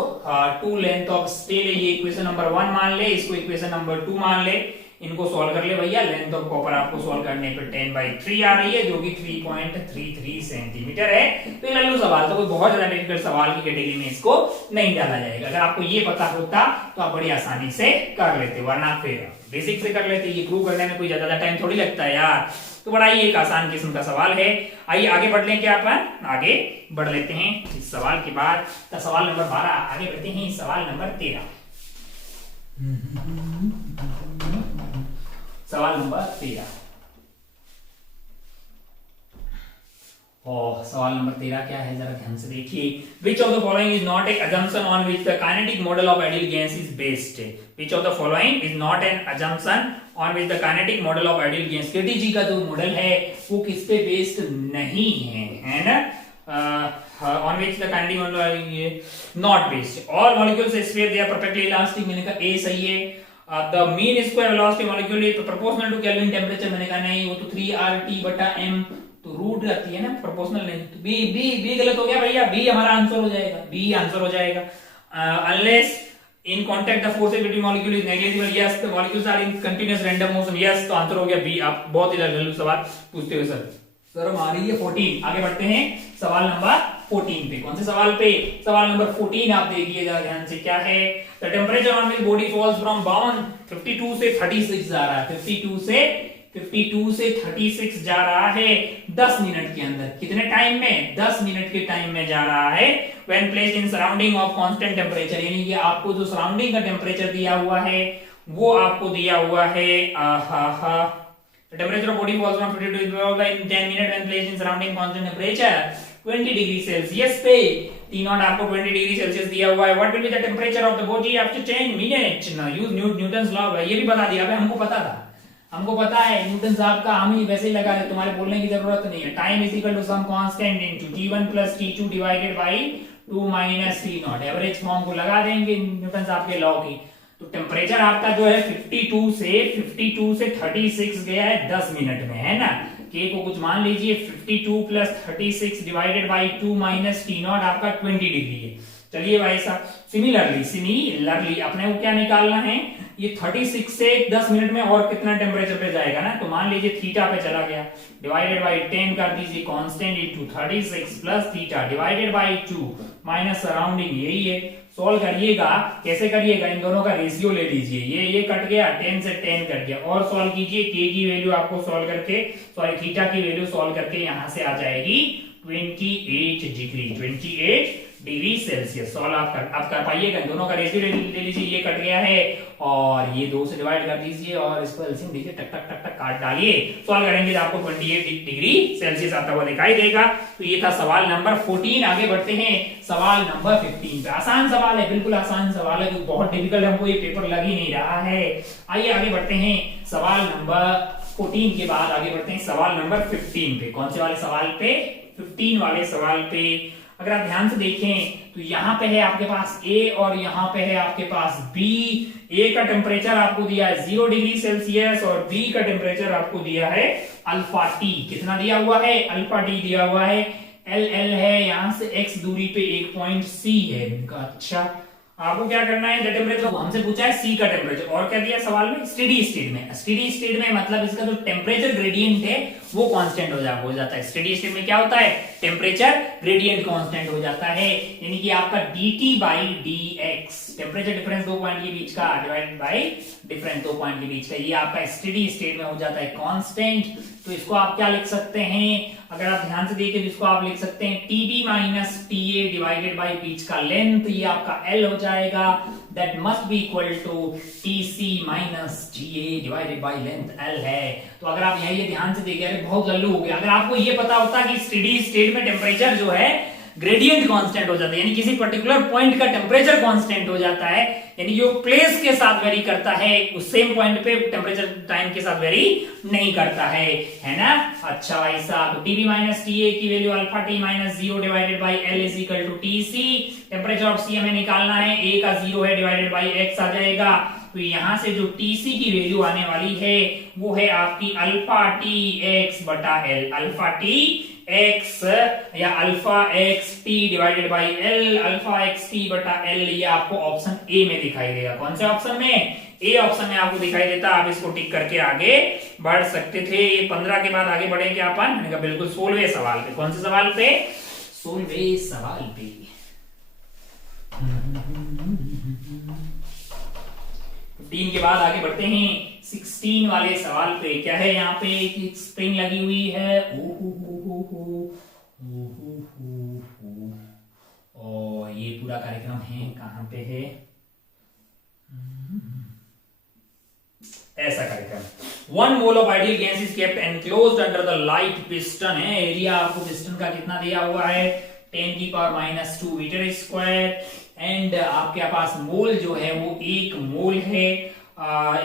2 length of steel. ये इक्वेशन नंबर 1 मान ले, इसको इक्वेशन नंबर 2 मान ले, इनको सॉल्व कर ले भैया। लेंथ ऑफ कॉपर आपको सॉल्व करने पे 10/3 आ रही है, जो कि 3.33 सेंटीमीटर है। तो ये लल्लू सवाल, तो कोई बहुत ज्यादा डिफिकल्ट सवाल की कैटेगरी में इसको नहीं डाला जाएगा। अगर आपको ये पता होता तो आप बड़ी आसानी से कर लेते, वरना फिर बेसिक से कर लेते। ये प्रूव करने में कोई ज्यादा टाइम थोड़ी लगता है यार। तो बड़ा ही एक आसान किस्म का सवाल है। आइए आगे बढ़ लें, क्या अपन आगे बढ़ लेते हैं इस सवाल के बाद। तो सवाल नंबर 12, आगे बढ़ते हैं सवाल नंबर 13। सवाल नंबर 13, और सवाल नंबर 13 क्या है, जरा ध्यान से देखिए। Which of the following is not an assumption on which the kinetic model of ideal gas is based? Which of the following is not an assumption on which the kinetic model of ideal gas? KTG का जो model है वो किस पे based नहीं है ना? On which the kinetic model is not based. All molecules are sphere, they are perfectly elastic. मैंने कहा A सही है। The mean square velocity molecule is proportional to Kelvin temperature, मैंने कहा नहीं, वो तो 3RT/m, तो रूट रहती है ना, प्रोपोर्शनल नहीं। तो बी गलत हो गया भैया, बी हमारा आंसर हो जाएगा। Unless in contact the force between molecule is negligible, yes. The molecules are in continuous random motion, yes. तो आंसर हो गया बी। आप बहुत ही लल्लू सवाल पूछते हो सर हमारी ये 14। आगे बढ़ते हैं सवाल नंबर 14 पे। कौन से सवाल पे? सवाल नंबर 14 आप देखिएगा ध्यान से, क्या है, the temperature on which body falls from bound 52 से 36 जा रहा है, 52 से 36 जा रहा है 10 मिनट के अंदर। कितने टाइम में? 10 मिनट के टाइम में जा रहा है। When placed in surrounding of constant temperature, यानी कि आपको जो सराउंडिंग का टेम्परेचर दिया हुआ है वो आपको दिया हुआ है the temperature of body falls from 52 in 10 minutes when placed in surrounding constant temperature 20 degree Celsius पे। T0 आपको 20 डिग्री सेल्सियस दिया हुआ है। What will be the temperature of the body after 10 minutes? Use Newton's law है, ये भी बता दिया। हमको पता था, हमको पता है न्यूटन साहब का, हम ही वैसे ही लगा दे, तुम्हारे बोलने की जरूरत नहीं है। Time is equal to some constant into T1 plus T2 divided by 2 minus T0। Average form को लगा देंगे न्यूटन साहब के लॉ की। तो टेम्परेचर आपका जो है 52 से 36 गया है 10 मिनट में, है ना। के को कुछ मान लीजिए, 52 plus 36 divided by 2 minus T0 आपका 20 डिग्री है। चलिए भाई साहब, सिमिलरली अपने को क्या निकालना है, ये 36 से 10 मिनट में और कितना टेम्परेचर पे जाएगा ना, तो मान लीजिए थीटा पे चला गया, डिवाइडेड बाई 10 कर दीजिए constant into 36 plus theta divided by 2 minus surrounding, यही है। सॉल्व करिएगा, कैसे करिएगा, इन दोनों का रेशियो ले लीजिए, ये कट गया, 10 से 10 कट गया, और सॉल्व कीजिए, के की वैल्यू आपको सॉल्व करके, सॉरी थीटा की वैल्यू सॉल्व करके यहां से आ जाएगी 28 डिग्री सेल्सियस। सॉल्व आप कर पाइएगा, दोनों का रेशियो ले लीजिए, ये कट गया है और ये 2 से डिवाइड कर दीजिए और इसको एलसीएम देखिए, टक टक टक टक काट डालिए, सॉल्व करेंगे तो आपको 28 डिग्री सेल्सियस आता हुआ दिखाई देगा। तो ये था सवाल नंबर 14। आगे बढ़ते हैं सवाल नंबर 15 पे। आसान सवाल है, बिल्कुल आसान सवाल है, बहुत डिफिकल्ट हमको ये पेपर लग ही नहीं रहा है। आइए आगे बढ़ते हैं सवाल नंबर 14 के बाद आगे बढ़ते हैं सवाल नंबर 15 पे। कौन से वाले सवाल पे, 15 वाले सवाल पे। अगर आप ध्यान से देखें तो यहाँ पे है आपके पास A और यहाँ पे है आपके पास B। A का टेम्परेचर आपको दिया है 0 डिग्री सेल्सियस और B का टेम्परेचर आपको दिया है अल्फा टी। कितना दिया हुआ है, अल्फा टी दिया हुआ है, L है, यहाँ से X दूरी पे एक पॉइंट C है। अच्छा, आपको क्या करना है, द टेम्परेचर, हमसे पूछा है C का टेम्परेचर, और क्या दिया सवाल में, स्टेडी स्टेट में। स्टेडी स्टेट में मतलब इसका जो टेम्परेचर ग्रेडियंट है वो कांस्टेंट हो जाता है। स्टेडी स्टेट में क्या होता है, टेम्परेचर ग्रेडियंट कांस्टेंट हो जाता है, यानी कि आपका dt by dx, temperature difference 2 point के बीच का डिवाइड बाई डिफरेंस 2 पॉइंट के बीच का, ये आपका स्टेडी स्टेट में हो जाता है कांस्टेंट। तो इसको आप क्या लिख सकते हैं, अगर आप ध्यान से देखें तो इसको आप लिख सकते हैं TB minus TA divided by बीच का लेंथ, ये आपका L हो जाएगा, that must be equal to TC minus TA divided by length L है। तो अगर आप यही ध्यान से देखें, अरे बहुत लल्लू हो गया, अगर आपको ये पता होता कि स्टेडी स्टेट में टेम्परेचर जो है ग्रेडियंट कांस्टेंट हो जाता है, यानी किसी पर्टिकुलर पॉइंट का टेम्परेचर कांस्टेंट हो जाता है, यानी जो प्लेस के साथ वेरी करता है उस सेम पॉइंट पे टेम्परेचर टाइम के साथ वेरी नहीं करता है ना। अच्छा भाई साहब, तो TB माइनस TA की value alpha T minus 0 divided by L is equal to TC। Temperature of C हमें निकालना है, A का 0 है, डिवाइडेड बाई X आ जाएगा। तो यहां से जो TC की वैल्यू आने वाली है वो है आपकी अल्फा टी एक्स बटा L, अल्फा टी एक्स या alpha x T divided by L, alpha x T बटा L, ये आपको ऑप्शन ए में दिखाई देगा। कौन से ऑप्शन में, ए ऑप्शन में आपको दिखाई देता। आप इसको टिक करके आगे बढ़ सकते थे। ये 15 के बाद आगे बढ़ेंगे अपन, मैंने कहा बिल्कुल 16वें सवाल पे। कौन से सवाल पे, 16वें सवाल पे। 15 के बाद आगे बढ़ते हैं 16 वाले सवाल पे। क्या है यहाँ पे, एक स्प्रिंग लगी हुई है, और ये पूरा कार्यक्रम है, कहां पे है, ऐसा कार्यक्रम। 1 mole of ideal gas is kept enclosed under the light piston है। एरिया आपको पिस्टन का कितना दिया हुआ है, 10⁻⁻² मीटर स्क्वायर, एंड आपके पास मोल जो है वो 1 मोल है।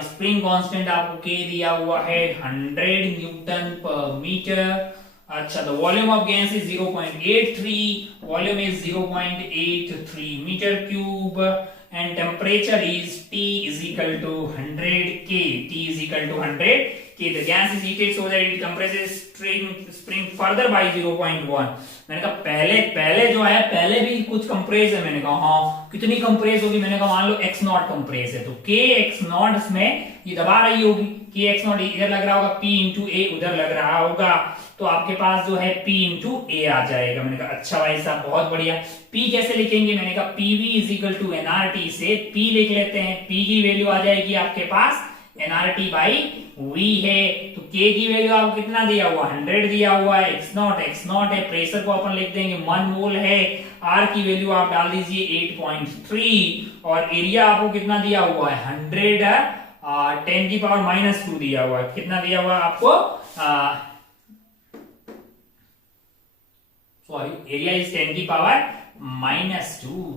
स्प्रिंग कांस्टेंट आपको के दिया हुआ है 100 न्यूटन पर मीटर। अच्छा, the volume of gas is 0.83, volume is 0.83 metre cube, and temperature is T is equal to 100 K. T is equal to 100 K. The gas is heated so that it compresses spring further by 0.1. मैंने कहा पहले जो है, पहले भी कुछ compress है। मैंने कहा हाँ, कितनी कंप्रेस होगी, मैंने कहा मान लो x नॉट कंप्रेस है, तो k x नॉट में ये दबा रही होगी, k x नॉट इधर लग रहा होगा, p इंटू a उधर लग रहा होगा, तो आपके पास जो है p इंटू a आ जाएगा। मैंने कहा अच्छा भाई साहब बहुत बढ़िया। p कैसे लिखेंगे, मैंने कहा pv is equal to nRT से p लिख लेते हैं। p की वैल्यू आ जाएगी आपके पास nRT बाई v है, तो k की वैल्यू आपको कितना दिया हुआ, 100 दिया हुआ है, x नॉट है, प्रेशर को अपन लिख देंगे 1 मोल है, r की वैल्यू आप डाल दीजिए 8.3, और एरिया आपको कितना दिया हुआ है 100 10⁻⁻² दिया हुआ है। कितना दिया हुआ आपको, सॉरी एरिया इज 10⁻⁻²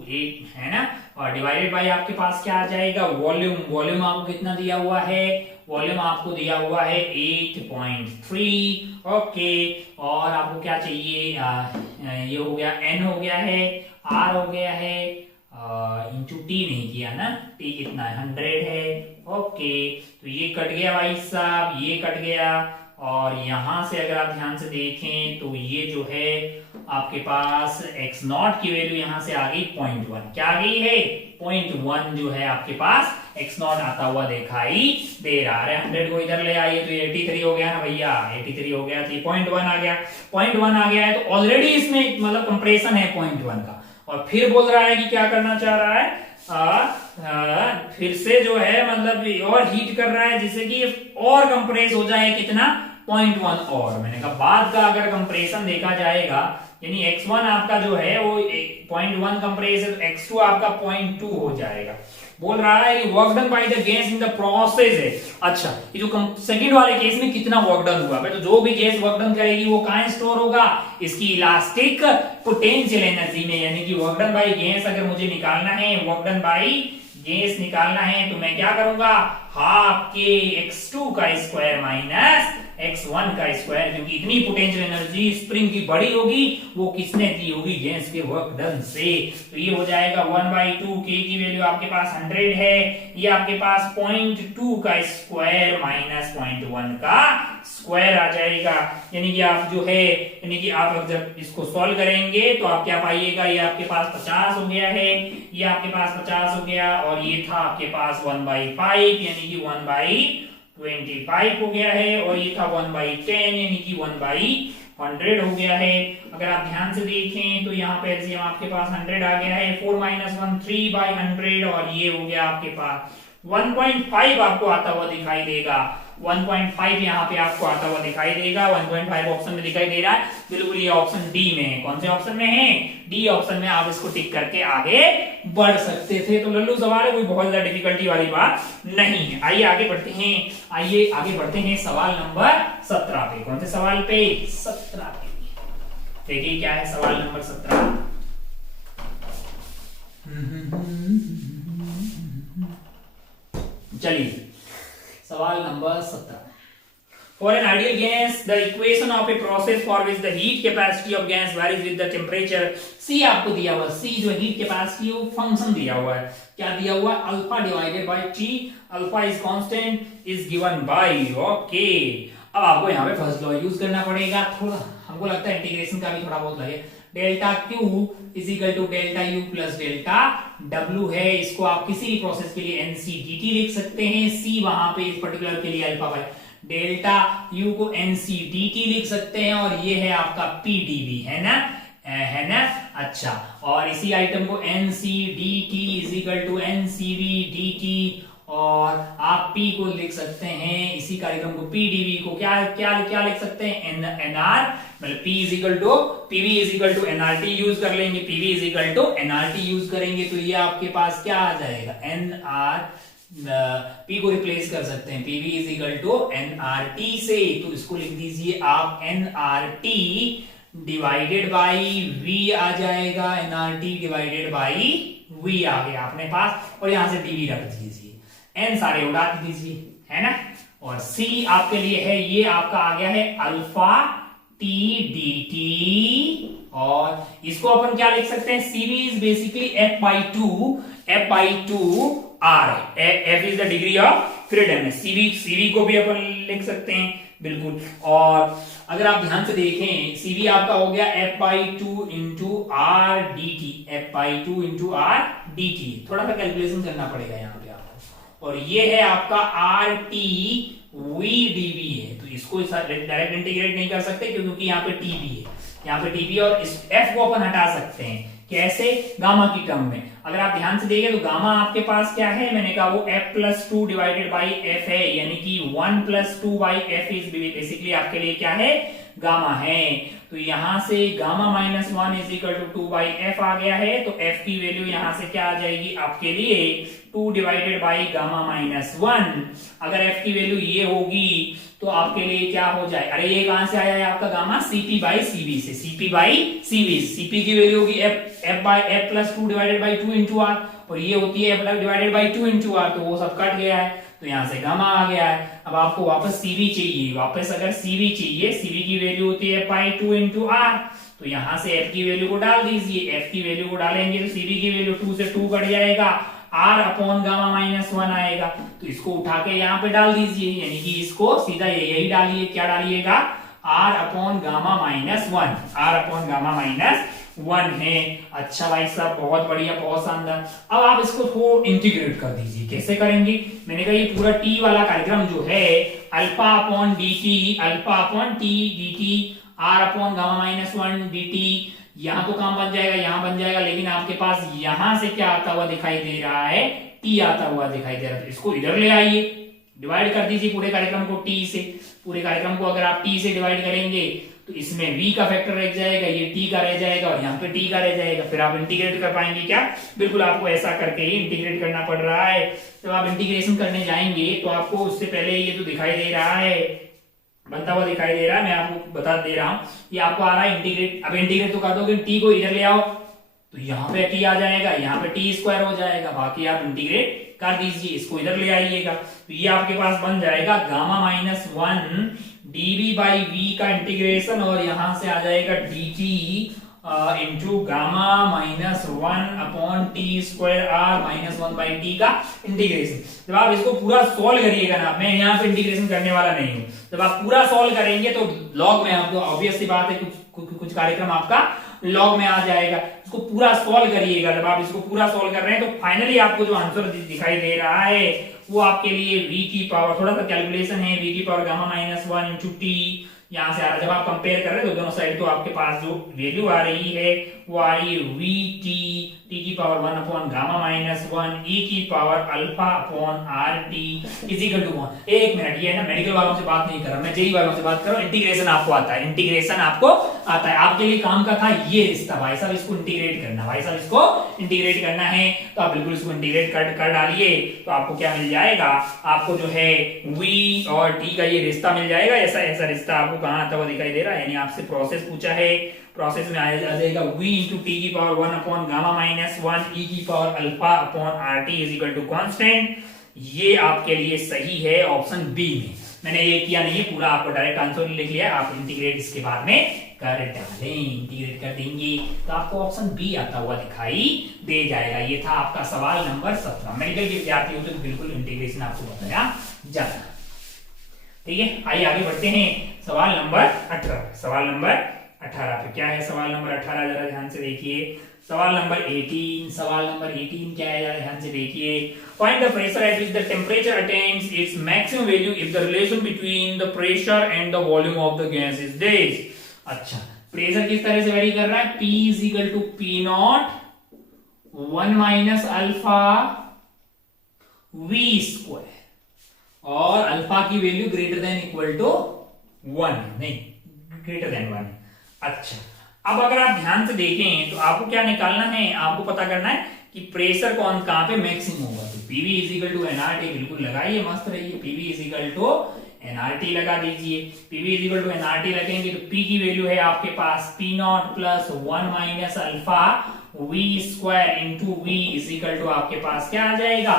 8 है ना, और डिवाइडेड बाय आपके पास क्या आ जाएगा, वॉल्यूम आपको कितना दिया हुआ है, वॉल्यूम आपको दिया हुआ है 8.3। ओके, और आपको क्या चाहिए, ये हो गया, n हो गया है, r हो गया है, इंटू टी नहीं किया ना, टी कितना है 100 है। ओके, तो ये कट गया भाई साहब, ये कट गया, और यहां से अगर आप ध्यान से देखें तो ये जो है आपके पास x नॉट की वैल्यू यहां से आ गई 0.1। क्या आ गई है? 0.1 जो है आपके पास x नॉट आता हुआ दिखाई दे रहा है। 100 को इधर ले आइए तो 83 हो गया ना भैया, 83 हो गया तो 0.1 आ गया। 0.1 आ गया है तो ऑलरेडी इसमें मतलब कंप्रेशन है 0.1 का, और फिर बोल रहा है कि क्या करना चाह रहा है, फिर से जो है मतलब और हीट कर रहा है जिससे कि और कंप्रेस हो जाए कितना, 0.1 और। मैंने कहा बाद का अगर कंप्रेशन देखा जाएगा यानी x1 आपका जो है वो 0.1 कंप्रेस है तो x2 आपका 0.2 हो जाएगा। बोल रहा है कि work done by the gas in the process है। अच्छा, ये जो सेकंड वाले केस में कितना वर्क डन हुआ भाई, तो जो भी गैस वर्क डन करेगी वो कहां स्टोर होगा, इसकी इलास्टिक पोटेंशियल एनर्जी में। यानी कि वर्क डन बाय गैस अगर मुझे निकालना है, वर्क डन बाय गैस निकालना है तो मैं क्या करूंगा, हाफ के x2 का स्क्वायर माइनस x1 का स्क्वायर, क्योंकि इतनी पोटेंशियल एनर्जी स्प्रिंग की बड़ी होगी वो किसने दी होगी, गैस के वर्क डन से। तो ये हो जाएगा 1/2, k की वैल्यू आपके पास 100 है, ये आपके पास 0.2 का स्क्वायर माइनस 0.1 का स्क्वायर आ जाएगा। यानी कि आप जो है यानी कि आप जब इसको सॉल्व करेंगे तो आप क्या पाइएगा, ये आपके पास 50 हो गया है, ये आपके पास 50 हो गया, और ये था आपके पास 1/5 यानी कि 1/25 हो गया है, और ये था 1/10 यानी कि 1/100 हो गया है। अगर आप ध्यान से देखें तो यहाँ पे एलसीएम आपके पास 100 आ गया है, 4 - 1 3/100, और ये हो गया आपके पास 1.5 आपको आता हुआ दिखाई देगा। 1.5 यहाँ पे आपको आता हुआ दिखाई देगा, 1.5 ऑप्शन में दिखाई दे रहा है, बिल्कुल ये ऑप्शन डी में है। कौन से ऑप्शन में है? डी ऑप्शन में। आप इसको टिक करके आगे बढ़ सकते थे। तो लल्लू सवाल है, कोई बहुत ज्यादा डिफिकल्टी वाली बात नहीं है। आइए आगे बढ़ते हैं, आइए आगे बढ़ते हैं सवाल नंबर 17 पे। कौन से सवाल पे? 17 पे। देखिए क्या है सवाल नंबर 17। चलिए सवाल number 17। For an ideal gas, the equation of a process for which the heat capacity of gas varies with the temperature. C आपको दिया हुआ, C जो हीट कैपेसिटी वो फंक्शन दिया हुआ है। क्या दिया हुआ है? Alpha divided by T, alpha is constant is given by, okay. अब आपको यहाँ पे फर्स्ट लॉ यूज करना पड़ेगा। थोड़ा हमको लगता है इंटीग्रेशन का भी थोड़ा बहुत लगे। Delta Q is equal to delta U plus delta W है। इसको आप किसी भी प्रोसेस के लिए NCDT लिख सकते हैं। C वहां पे इस पर्टिकुलर के लिए अल्फा बाय डेल्टा U को NCDT लिख सकते हैं, और ये है आपका PdV, है ना, अच्छा। और इसी आइटम को NCDT is equal to NCVDT, और आप P को लिख सकते हैं, इसी कार्यक्रम को PdV को क्या क्या क्या लिख सकते हैं, NR, मतलब P is equal to PV is equal to NRT use कर लेंगे, PV is equal to NRT use करेंगे, तो ये आपके पास क्या आ जाएगा, NR, P को रिप्लेस कर सकते हैं PV is equal to NRT से, तो इसको लिख दीजिए आप NRT डिवाइडेड बाई V आ जाएगा, NRT डिवाइडेड बाई V आ गया अपने पास, और यहां से dV रख दीजिए, n सारे उड़ा दीजिए, है ना। और C आपके लिए है, ये आपका आ गया है अल्फा T dt, और इसको अपन क्या लिख सकते हैं, CV is basically F/2 R, F is the degree of freedom. CV को भी अपन लिख सकते हैं, बिल्कुल। और अगर आप ध्यान से देखें, CV आपका हो गया F/2 into R dt, F/2 into R dt। थोड़ा सा कैलकुलेशन करना पड़ेगा यहाँ पे आपको। और ये है आपका RT VdV है, तो इसको डायरेक्ट इंटीग्रेट नहीं कर सकते क्योंकि यहाँ पे TB है, यहाँ पे TB, और इस F को अपन हटा सकते हैं। कैसे? गामा की टर्म में। अगर आप ध्यान से देखें तो गामा आपके पास क्या है, मैंने कहा वो F+2 डिवाइडेड बाई F है, यानी कि 1+2 बाई F इज बेसिकली आपके लिए क्या है, गामा है। तो यहां से gamma -1 is equal to 2 by F आ गया है, तो F की वैल्यू यहां से क्या आ जाएगी आपके लिए 2 डिवाइडेड बाई गामा -1। अगर F की वैल्यू ये होगी तो आपके लिए क्या हो जाए, अरे ये कहां से आया है आपका गामा, CP बाई CV से, CP बाई CV। CP की वैल्यू होगी F+2 divided by 2 into R, और ये होती है F divided by 2 into R, तो वो सब कट गया है, तो यहां से गामा आ गया है। अब आपको वापस CV चाहिए, वापस अगर CV चाहिए, CV की वैल्यू होती है F/2 इंटू R, तो यहां से F की वैल्यू को डाल दीजिए। F की वैल्यू को डालेंगे तो CV की वैल्यू 2 से 2 कट जाएगा, R अपॉन गामा -1 आएगा, तो इसको उठा के यहाँ पे डाल दीजिए, यानी कि इसको सीधा यही डालिए, क्या डालिएगा, R upon gamma minus one, R upon gamma minus one है। अच्छा भाई साहब, बहुत बढ़िया, बहुत शानदार। अब आप इसको थोड़ा इंटीग्रेट कर दीजिए। कैसे करेंगे? मैंने कहा ये पूरा टी वाला कार्यक्रम जो है alpha upon D T, alpha upon T D T, R upon gamma minus one D T, यहाँ तो काम बन जाएगा, यहाँ बन जाएगा, लेकिन आपके पास यहां से क्या आता हुआ दिखाई दे रहा है? टी आता हुआ दिखाई दे रहा है। तो इसको इधर ले आइए, डिवाइड कर दीजिए पूरे कार्यक्रम को टी से। पूरे कार्यक्रम को अगर आप टी से डिवाइड करेंगे तो इसमें v का फैक्टर रह जाएगा, ये t का रह जाएगा और यहाँ पे t का रह जाएगा। फिर आप इंटीग्रेट कर पाएंगे क्या? बिल्कुल, आपको ऐसा करके ही इंटीग्रेट करना पड़ रहा है। जब आप इंटीग्रेशन करने जाएंगे तो आपको उससे पहले ये जो दिखाई दे रहा है, बनता हुआ दिखाई दे रहा है, मैं आपको बता दे रहा हूँ, ये आपको आ रहा है इंटीग्रेट। अब इंटीग्रेट तो कर दोगे, टी को इधर ले आओ तो यहाँ पे टी आ जाएगा, यहाँ पे टी स्क्वायर हो जाएगा। बाकी आप इंटीग्रेट कर दीजिए, इसको इधर ले आइएगा तो ये आपके पास बन जाएगा gamma minus one DV by V का इंटीग्रेशन, और यहां से आ जाएगा dt into gamma minus one upon T square R minus one by T का इंटीग्रेशन। जब आप इसको पूरा सॉल्व करिएगा ना, मैं यहाँ पे इंटीग्रेशन करने वाला नहीं हूँ, जब आप पूरा सॉल्व करेंगे तो लॉग में आपको ऑब्वियस सी बात है कुछ कार्यक्रम आपका लॉग में आ जाएगा। इसको पूरा सॉल्व करिएगा। जब आप इसको पूरा सॉल्व कर रहे हैं तो फाइनली आपको जो आंसर दिखाई दे रहा है वो आपके लिए v की पावर, थोड़ा सा कैलकुलेशन है, v की power gamma minus one into T यहां से आ रहा है। जब आप कंपेयर कर रहे हैं तो दोनों साइड तो आपके पास जो वैल्यू आ रही है वो आ रही है वी टी की power one upon gamma minus one E की power alpha upon R T is equal to one. एक मिनट, ये है ना, मेडिकल वालों से बात नहीं कर रहा मैं, जेई वालों से बात कर रहा हूँ। इंटीग्रेशन आपको आता है, इंटीग्रेशन आपको आता है। आपके लिए काम का था ये रिश्ता, भाई साहब इसको इंटीग्रेट करना, भाई साहब इसको इंटीग्रेट करना है तो आप बिल्कुल इसको इंटीग्रेट कर डालिए तो आपको क्या मिल जाएगा? आपको जो है v और t का ये रिश्ता मिल जाएगा। ऐसा ऐसा रिश्ता आपको कहां आता हुआ दिखाई दे रहा है? यानी आपसे प्रोसेस पूछा है, प्रोसेस में आ जाएगा v इंटू टी की power one upon gamma minus one E की power alpha upon R T is equal to constant. ये आपके लिए सही है ऑप्शन बी में। मैंने ये किया नहीं है, पूरा आपको डायरेक्ट आंसर लिख लिया, आप इंटीग्रेट इसके बाद में कर डालें, इंटीग्रेट कर देंगे तो आपको ऑप्शन बी आता हुआ दिखाई दे जाएगा। ये था आपका सवाल नंबर 17। मेडिकल के विद्यार्थी हो तो बिल्कुल इंटीग्रेशन आपको बताया जाता। ठीक है, आइए आगे बढ़ते हैं। सवाल नंबर 18, सवाल नंबर 18 पे क्या है? सवाल नंबर 18 जरा ध्यान से देखिए। सवाल नंबर 18, सवाल नंबर 18 क्या है? जरा ध्यान से देखिए। Find the pressure at which the temperature attains its maximum value if the relation between the pressure and the volume of the gas is this। अच्छा, प्रेशर किस तरह से वेरी कर रहा है? P is equal to P naught one minus alpha V square, और alpha की वैल्यू greater than equal to one, नहीं ग्रेटर देन वन। अच्छा, अब अगर आप ध्यान से देखें तो आपको क्या निकालना है? आपको पता करना है कि प्रेशर कौन कहां पे मैक्सिमम होगा। तो PV is equal to NRT, बिल्कुल लगाइए, मस्त रहिए। PV is equal to NRT लगा दीजिए। PV is equal to NRT लगेंगे तो पी की वैल्यू है आपके पास P naught plus one minus alpha V square into V is equal to आपके पास क्या आ जाएगा?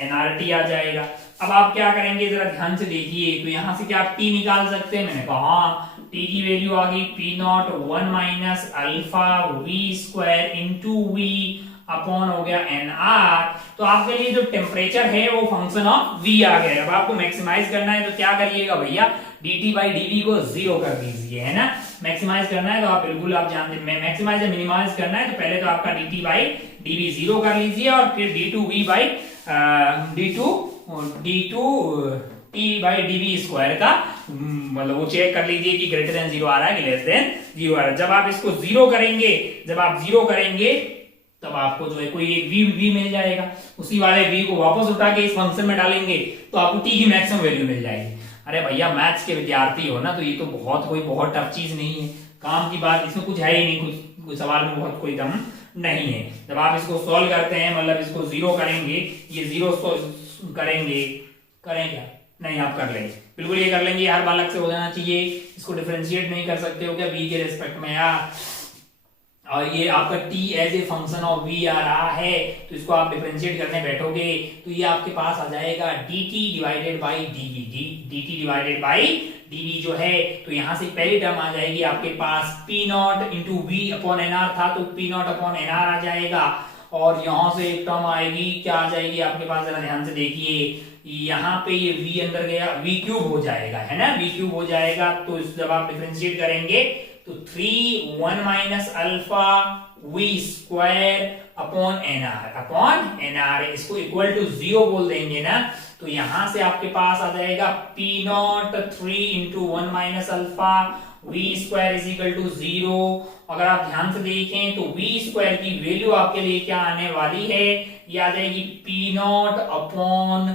एनआरटी आ जाएगा। अब आप क्या करेंगे जरा ध्यान से देखिए। तो यहां से क्या आप टी निकाल सकते हैं? मैंने कहा हाँ, टी की वैल्यू आ गई P naught one minus alpha V square into V upon हो गया एन आर। तो आपके लिए जो टेम्परेचर है वो फंक्शन ऑफ वी आ गया। अब आपको मैक्सिमाइज करना है तो क्या करिएगा भैया? dt बाई डीवी को जीरो कर दीजिए, है ना। मैक्सिमाइज करना है तो आप बिल्कुल आप जानते हैं, मैक्सिमाइज या मिनिमाइज करना है तो पहले तो आपका dt बाई डीवी जीरो कर लीजिए और फिर d2v by d2 t by DV square का मतलब वो चेक कर लीजिए कि ग्रेटर देन जीरो आ रहा है कि लेस देन जीरो आ रहा है। जब आप इसको जीरो करेंगे, जब आप जीरो करेंगे तब आपको जो है कोई एक v मिल जाएगा। उसी वाले v को वापस उठा के इस फंक्शन में डालेंगे तो आपको t की मैक्सिमम वैल्यू मिल जाएगी। अरे भैया मैथ्स के विद्यार्थी हो ना, तो ये तो बहुत टफ चीज नहीं है, काम की बात इसमें कुछ है ही नहीं, कुछ सवाल में बहुत कोई दम नहीं है। जब आप इसको सॉल्व करते हैं मतलब इसको जीरो करेंगे, ये जीरो करेंगे, करें क्या? नहीं, आप कर लेंगे, बिल्कुल ये कर लेंगे। हर बालक से हो जाना चाहिए। इसको डिफरेंशिएट नहीं कर सकते हो क्या v के रिस्पेक्ट में यार? और ये आपका t as a function of v आ रहा है तो इसको आप डिफरेंशिएट करने बैठोगे तो ये आपके पास आ जाएगा dt divided by dv। dt divided by dv जो है तो यहां से पहली टर्म आ जाएगी आपके पास p naught into V upon NR था तो p नॉट अपॉन एनआर आ जाएगा। और यहां से एक टर्म आएगी, क्या आ जाएगी आपके पास? जरा ध्यान से देखिए, यहाँ पे ये v अंदर गया, v क्यूब हो जाएगा, है ना, v क्यूब हो जाएगा। तो जब आप डिफरेंशिएट करेंगे तो 3 1 minus alpha v square upon nr, इसको इक्वल टू 0 बोल देंगे ना, तो यहां से आपके पास आ जाएगा p naught 3 into 1 minus alpha v square is equal to 0। अगर आप ध्यान से देखें तो v स्क्वायर की वैल्यू आपके लिए क्या आने वाली है, ये आ जाएगी p naught upon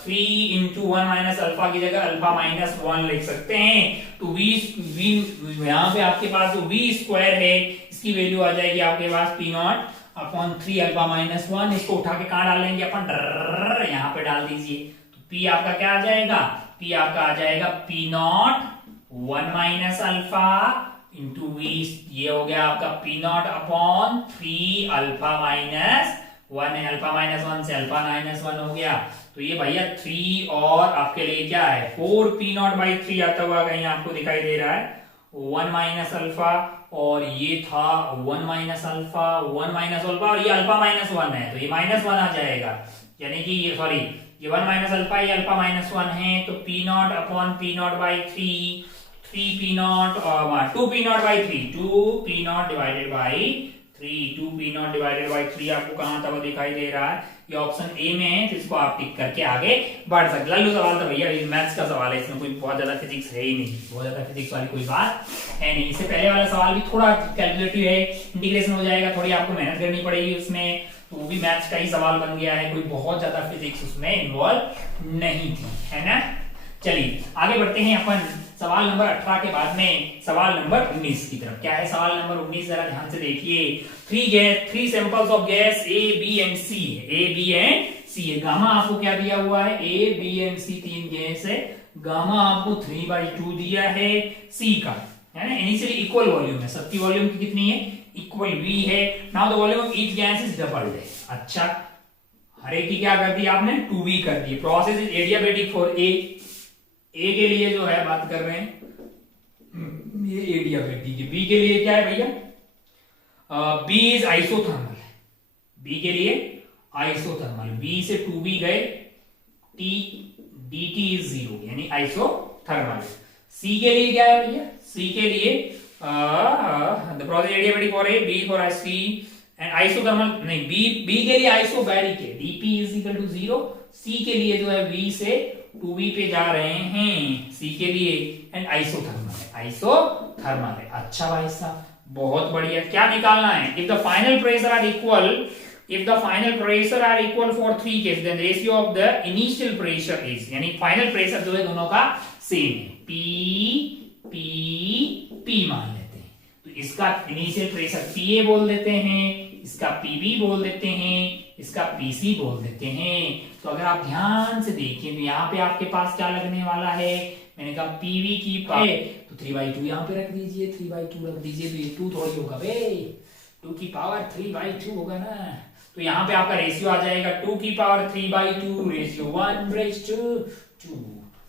3 into 1 minus alpha की जगह अल्फा माइनस 1 लिख सकते हैं। तो v यहाँ पे आपके पास जो v स्क्वायर है इसकी वैल्यू आ जाएगी आपके पास p naught upon 3 alpha minus 1। इसको उठा के कहां डालेंगे अपन, यहाँ पे डाल दीजिए। तो p आपका क्या आ जाएगा, p आपका आ जाएगा p not 1 minus alpha into v, ये हो गया आपका p naught upon 3 alpha minus 1 है, अल्फा माइनस 1 से अल्फा माइनस 1 हो गया। तो ये भैया 3 और आपके लिए क्या है 4 p नॉट बाई 3 आता हुआ कहीं आपको दिखाई दे रहा है, 1 माइनस अल्फा, और ये था 1 माइनस अल्फा, 1 माइनस अल्फा, और ये अल्फा माइनस 1 है तो ये माइनस 1 आ जाएगा, यानी कि ये सॉरी ये 1 माइनस अल्फा, ये अल्फा माइनस 1 है। तो p naught upon p not by 3 p not 2 p not by 3, 2 p not divided by 3, 2 p not divided by 3 आपको कहां तक दिखाई दे रहा है, ये ऑप्शन ए में है, तो इसको आप टिक करके आगे बढ़ सकते। लल्लू सवाल था भैया, ये मैथ्स का सवाल है, इसमें कोई बहुत ज्यादा फिजिक्स है ही नहीं, बहुत ज्यादा फिजिक्स वाली कोई बात है नहीं। इससे पहले वाला सवाल भी थोड़ा कैलकुलेटिव है, इंटीग्रेशन हो जाएगा, थोड़ी आपको मेहनत करनी पड़ेगी उसमें, तो वो भी मैथ्स का ही सवाल बन गया है, कोई बहुत ज्यादा फिजिक्स उसमें इन्वॉल्व नहीं थी, है ना। चलिए आगे बढ़ते हैं अपन सवाल नंबर 18 के बाद में सवाल नंबर 19 की तरफ। क्या है सवाल नंबर 19, जरा ध्यान से देखिए। 3 samples of gas A, B and C है, A, B एंड C है। गामा आपको क्या दिया हुआ है, A, B and C 3 gas है, गामा आपको 3/2 दिया है C का, है ना। इनिशियली इक्वल वॉल्यूम है, सबकी वॉल्यूम कितनी है, इक्वल V है। Now the volume of each gas is doubled है। अच्छा, हर एक की क्या कर दी आपने 2V कर दी। Process is adiabatic for A के लिए जो है बात कर रहे हैं, ये एडियाबेटिक है। B के लिए क्या है भैया, B इज आइसोथर्मल है, B के लिए आइसोथर्मल, B से 2B गए, T dt इज 0 यानी आइसोथर्मल। C के लिए क्या है भैया, C के लिए the process adiabatic for A, B for C and isothermal नहीं, B के लिए आइसोबैरिक है, dP is equal to 0। C के लिए जो है V से 2B पे जा रहे हैं, C के लिए, एंड आइसोथर्मल है, आइसोथर्मल है। अच्छा भाई साहब, बहुत बढ़िया। क्या निकालना है, if the final pressure are equal, if the final pressure are equal for 3 cases then ratio of the initial pressure is, यानी फाइनल प्रेशर जो है दोनों का सेम है, P P P मान लेते हैं। तो इसका इनिशियल प्रेशर PA बोल देते हैं, इसका PB बोल देते हैं, इसका PC बोल देते हैं। तो अगर आप ध्यान से देखें तो यहाँ पे आपके पास क्या लगने वाला है, मैंने कहा PV की पावर, तो 3/2 यहाँ पे रख दीजिए, 3/2 रख दीजिए, तो ये 2 थोड़ी होगा बे, 2 की पावर 3/2 होगा ना। तो यहाँ पे आपका रेशियो आ जाएगा 2 की पावर 3/2, रेशियो 1:2,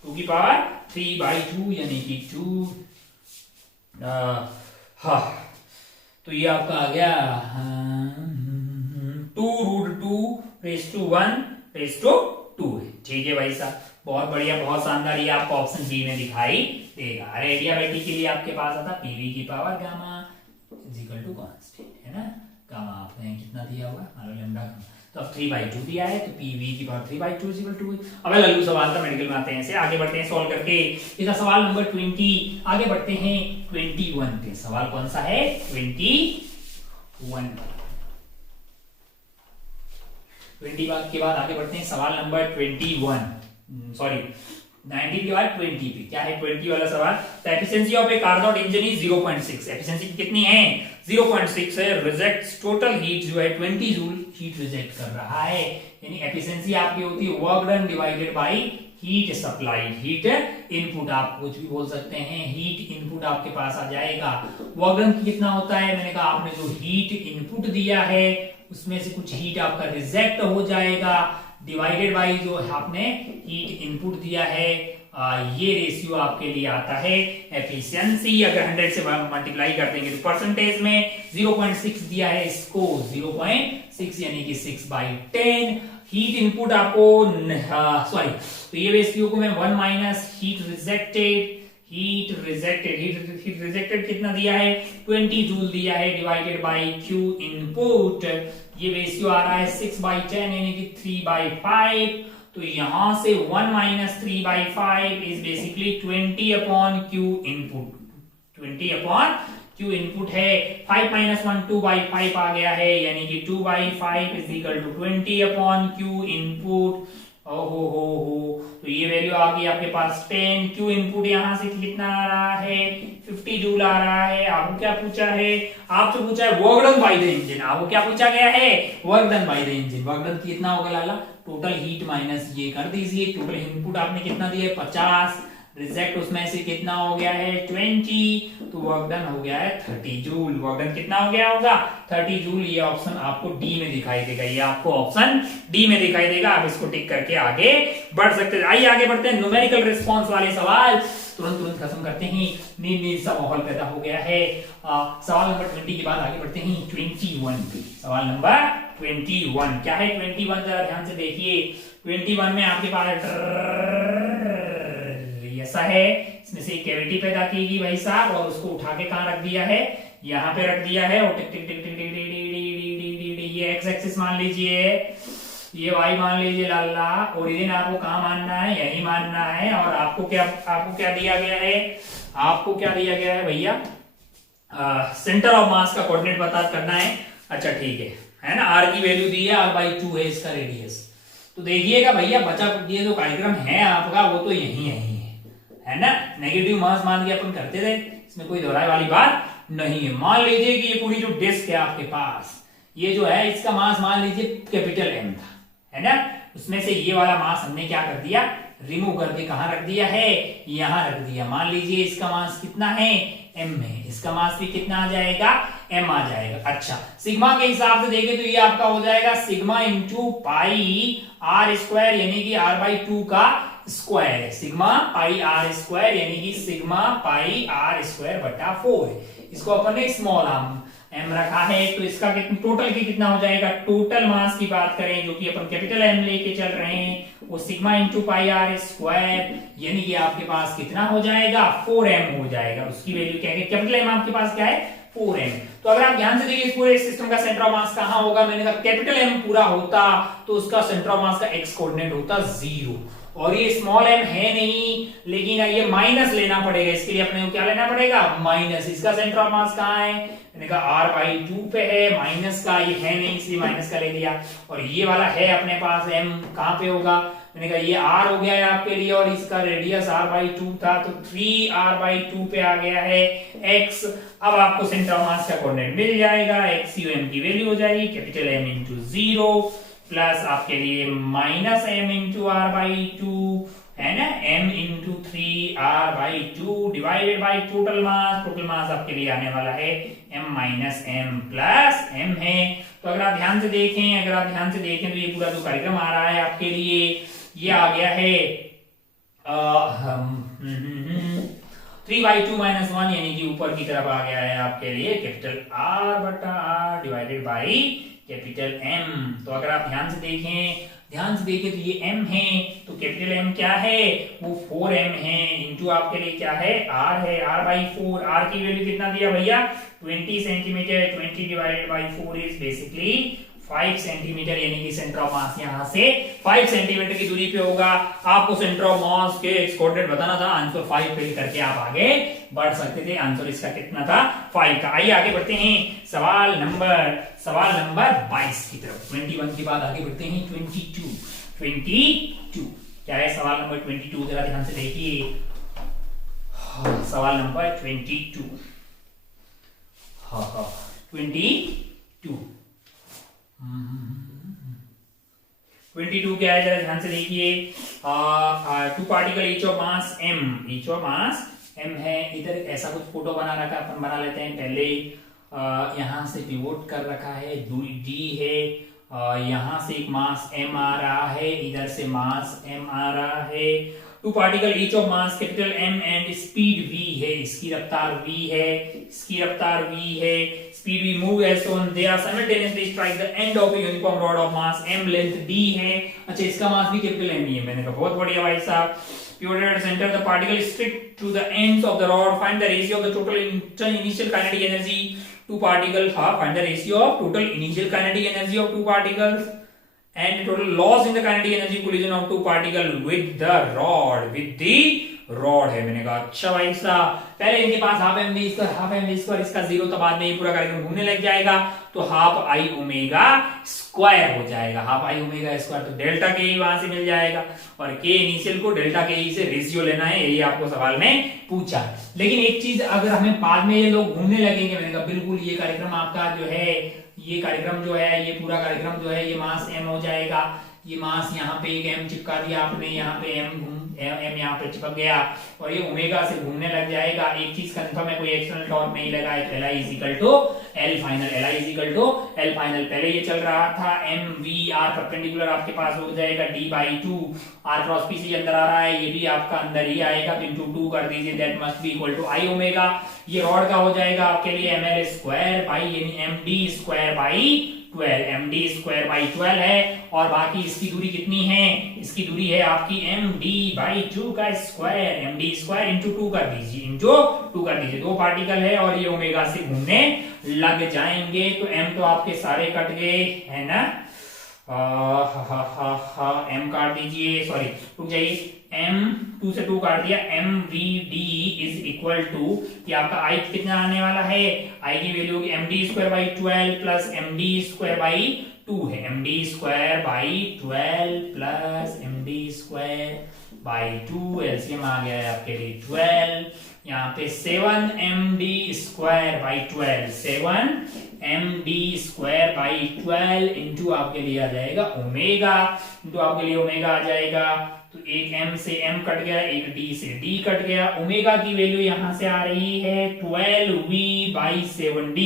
2 की पावर 3/2 यानी कि 2। हाँ, तो ये आपका आ गया 2√2 है। ठीक है भाई साहब, बहुत बढ़िया, बहुत शानदार। ये आपको ऑप्शन बी में दिखाई देगा। अरे एडियाबेटिक के लिए आपके पास आता पीवी की power gamma is equal to constant, है ना। गामा आपने कितना दिया हुआ, लैम्डा, तो अब 3/2 दिया है, तो पीवी की पावर 3/2 इज इक्वल टू। अब लल्लू सवाल था, मेडिकल में आते हैं ऐसे। आगे बढ़ते हैं सॉल्व करके। इसका सवाल नंबर 20। आगे बढ़ते हैं 21 पे। सवाल कौन सा है, 21। 20 के बाद आगे बढ़ते हैं सवाल नंबर 21, सॉरी 19 के बाद 20 पे। क्या है 20 वाला सवाल, the efficiency of A Carnot engine is 0.6। Efficiency कितनी है, 0.6 है। रिजेक्ट्स टोटल हीट जो है 20 जूल हीट रिजेक्ट कर रहा है। यानी एफिशिएंसी आपकी होती है work done divided by heat supplied. Heat input आप कुछ भी बोल सकते हैं, हीट इनपुट आपके पास आ जाएगा। वर्क डन कितना होता है, मैंने कहा आपने जो हीट इनपुट दिया है उसमें से कुछ हीट आपका रिजेक्ट हो जाएगा, डिवाइडेड बाय जो आपने हीट इनपुट दिया है। ये रेशियो आपके लिए आता है एफिशिएंसी। अगर 100 से मल्टीप्लाई कर देंगे तो परसेंटेज में 0.6 दिया है इसको, 0.6 यानी कि 6/10 हीट इनपुट आपको सॉरी, तो ये बेसिकली को मैं 1 माइनस हीट रिजेक्टेड कितना दिया है 20 जूल दिया है डिवाइडेड बाय क्यू इनपुट, ये रेशियो आ रहा है 6/10 यानी कि 3/5। तो यहां से 1 minus 3/5 is basically 20 upon Q input, 20 upon Q input है। 5 माइनस 1 2/5 आ गया है यानी कि 2/5 is equal to 20 upon Q input. ओहो हो, तो ये वैल्यू आ गई आपके पास 10। क्यू इनपुट यहां से कितना आ रहा है 50 जूल आ रहा है। आपको क्या पूछा है, आपसे पूछा है work done by the engine, आपको क्या पूछा गया है work done by the engine. Work done कितना होगा लाला, टोटल हीट माइनस ये कर दीजिए, टोटल इनपुट आपने कितना दिया है 50, रिजेक्ट उसमें से कितना हो गया है 20, तो वर्क डन हो गया है 30 जूल। वर्क डन कितना हो गया होगा 30 जूल। ये ऑप्शन आपको डी में दिखाई देगा, ये आपको ऑप्शन डी में दिखाई देगा। आप इसको टिक करके आगे बढ़ सकते हैं। आइए आगे बढ़ते हैं, न्यूमेरिकल रिस्पॉन्स वाले सवाल तुरंत खत्म करते हैं, नींद सा माहौल पैदा हो गया है। सवाल नंबर 20 के बाद आगे बढ़ते हैं 21 पे। सवाल नंबर 21 क्या है 21, जरा ध्यान से देखिए। 21 में आपके पास ऐसा है, इसमें से कैविटी पैदा की गई भाई साहब, और उसको उठा के कहां रख दिया है, यहाँ पे रख दिया है। और टिक टिक टिक टिक टिक टिक, ये एक्स एक्सिस मान लीजिए, ये वाई मान लीजिए लाला। ओरिजिन आपको कहां मानना है, यही मानना है। और आपको क्या दिया गया है, आपको क्या दिया गया है भैया, सेंटर ऑफ मास का कोऑर्डिनेट पता करना है। अच्छा ठीक है ना, आर की वैल्यू दी है, r/2 है इसका रेडियस। तो देखिएगा भैया बचा ये जो कार्यक्रम है आपका वो तो यही है ना, नेगेटिव मास मान के अपन करते थे, इसमें कोई दोहराए वाली बात नहीं है। मान लीजिए कि ये पूरी जो डिस्क है आपके पास, ये जो है इसका मास मान लीजिए कैपिटल एम था, है ना। उसमें से ये वाला मास हमने क्या कर दिया, रिमूव करके कहां रख दिया है, यहां रख दिया। मान लीजिए इसका मास कितना है एम है, इसका मास भी कितना आ जाएगा एम आ जाएगा। अच्छा सिग्मा के हिसाब से देखें तो ये आपका हो जाएगा sigma into pi R square यानी कि r/2 का स्क्वायर है। सिग्मा पाई आर स्क्वायर यानी कि सिग्मा पाई आर स्क्वायर बटा 4 है। इसको अपन ने स्मॉल एम रखा है, तो इसका टोटल की कितना हो जाएगा, टोटल मास की बात करें जो कि अपन कैपिटल एम लेके चल रहे हैं, वो sigma into pi R square यानी कि आपके पास कितना हो जाएगा 4m हो जाएगा। उसकी वैल्यू क्या है, कैपिटल एम आपके पास क्या है 4m। तो अगर आप ध्यान से देखिए इस पूरे सिस्टम का सेंटर ऑफ मास कहां होगा, मैंने कहा कैपिटल एम पूरा होता तो उसका सेंटर ऑफ मास का एक्स कोऑर्डिनेट होता 0, और ये स्मॉल एम है नहीं, लेकिन ये माइनस लेना पड़ेगा। इसके लिए अपने को क्या लेना पड़ेगा माइनस। इसका सेंटर ऑफ मास कहां है, मैंने कहा r/2 पे है, माइनस का ये है नहीं इसलिए माइनस का ले लिया। और ये वाला है अपने पास m कहां पे होगा, मैंने कहा ये r हो गया है आपके लिए, और इसका रेडियस r/2 था तो 3r/2 पे आ गया है x। अब आपको सेंटर ऑफ मास का कोऑर्डिनेट मिल जाएगा, x m की वैल्यू हो जाएगी कैपिटल M इंटू 0 प्लस आपके लिए माइनस m इंटू r/2 है ना, m into 3r/2 divided by total mass. Total mass आपके लिए आने वाला है m minus m plus m है। तो अगर आप ध्यान से देखें तो ये पूरा जो कार्यक्रम आ रहा है आपके लिए ये आ गया है 3/2 माइनस 1 यानी कि ऊपर की तरफ आ गया है आपके लिए कैपिटल R बटा R divided by capital M। तो अगर आप ध्यान से देखें तो ये M है, तो कैपिटल M क्या है वो 4m है, इंटू आपके लिए क्या है R है, r/4। R की वैल्यू कितना दिया भैया 20 centimetre, 20 divided by 4 is basically 5 centimetre, यानी कि सेंटर ऑफ मास यहां से 5 सेंटीमीटर की दूरी पे होगा। आपको सेंटर ऑफ मास के एक्स कोऑर्डिनेट बताना था, आंसर 5 फिल करके आप आगे बढ़ सकते थे। आंसर इसका कितना था 5 का। आइए आगे बढ़ते हैं सवाल नंबर 22 की तरफ। 21 के बाद आगे बढ़ते हैं 22 क्या है सवाल नंबर 22, जरा ध्यान से देखिए। सवाल नंबर 22 22 क्या है, जरा ध्यान से देखिए। Two particle each of mass m है। इधर ऐसा कुछ फोटो बना रखा है, अपन बना लेते हैं पहले। यहां से पिवोट कर रखा है, d है, यहां से एक मास m आ रहा है, इधर से मास m आ रहा है, two particle each of mass capital M and speed v है, इसकी रफ्तार v है, इसकी रफ्तार v है, speed v move as on they are simultaneously strike the end of a uniform rod of mass m length d है। अच्छा, इसका मास भी कैपिटल M ही है। मैंने कहा बहुत बढ़िया भाई साहब। Pivoted at center, the particle stick to the ends of the rod. Find the ratio of the total initial kinetic energy. Two particles. Find the ratio of total initial kinetic energy of two particles and total loss in the kinetic energy collision of two particles with the rod. With the rod है। मैंने कहा अच्छा भाई साहब, पहले इनके पास half M we square, इसका zero, तो बाद में ये पूरा कार्यक्रम घूमने लग जाएगा, तो हाफ आई ओमेगा स्क्वायर हो जाएगा। हाफ आई ओमेगा स्क्वायर, तो डेल्टा के ई वहां से मिल जाएगा, और के इनिशियल को डेल्टा के ई से रेशियो लेना है, यही आपको सवाल में पूछा। लेकिन एक चीज, अगर हमें बाद में ये लोग घूमने लगेंगे, मैंने कहा बिल्कुल ये कार्यक्रम आपका जो है, ये कार्यक्रम जो है, ये पूरा कार्यक्रम जो है, ये मास m हो जाएगा, ये मास यहाँ पे एक m चिपका दिया आपने, यहाँ पे m यहाँ पे चिपक गया, और ये ओमेगा से घूमने लग जाएगा। एक चीज कंफर्म है, कोई एक्सटर्नल टॉर्क नहीं लगा है, Li is equal to L final, Li is equal to L final. पहले ये चल रहा था MVR परपेंडिकुलर आपके पास हो जाएगा d/2, r क्रॉस p से अंदर आ रहा है, ये भी आपका अंदर ही आएगा, तो इंटू 2 कर दीजिए, that must be equal to I omega. ये रॉड का हो जाएगा आपके लिए ml स्क्वायर बाई यानी md square by 12, md square by 12 है, और बाकी इसकी दूरी कितनी है, इसकी दूरी है आपकी md/2 का स्क्वायर, md स्क्वायर इंटू 2 कर दीजिए, इंटू 2 कर दीजिए। दो पार्टिकल है और ये ओमेगा से घूमने लग जाएंगे, तो m तो आपके सारे कट गए है ना, m काट दीजिए, सॉरी रुक जाइए, m 2 से 2 काट दिया, mvd इज इक्वल टू, ये आपका i कितना आने वाला है, i की वैल्यू होगी md स्क्वायर बाई 12 प्लस md स्क्वायर बाई 2 है, md स्क्वायर बाई 12 प्लस md स्क्वायर बाई 2, एलसीएम आ गया है आपके लिए 12, यहाँ पे 7 md square by 12, 7 md square by 12 into आपके लिए आ जाएगा ओमेगा, इंटू आपके लिए ओमेगा आ जाएगा, तो एक m से m कट गया, एक d से d कट गया, ओमेगा की वैल्यू यहां से आ रही है 12v/7d,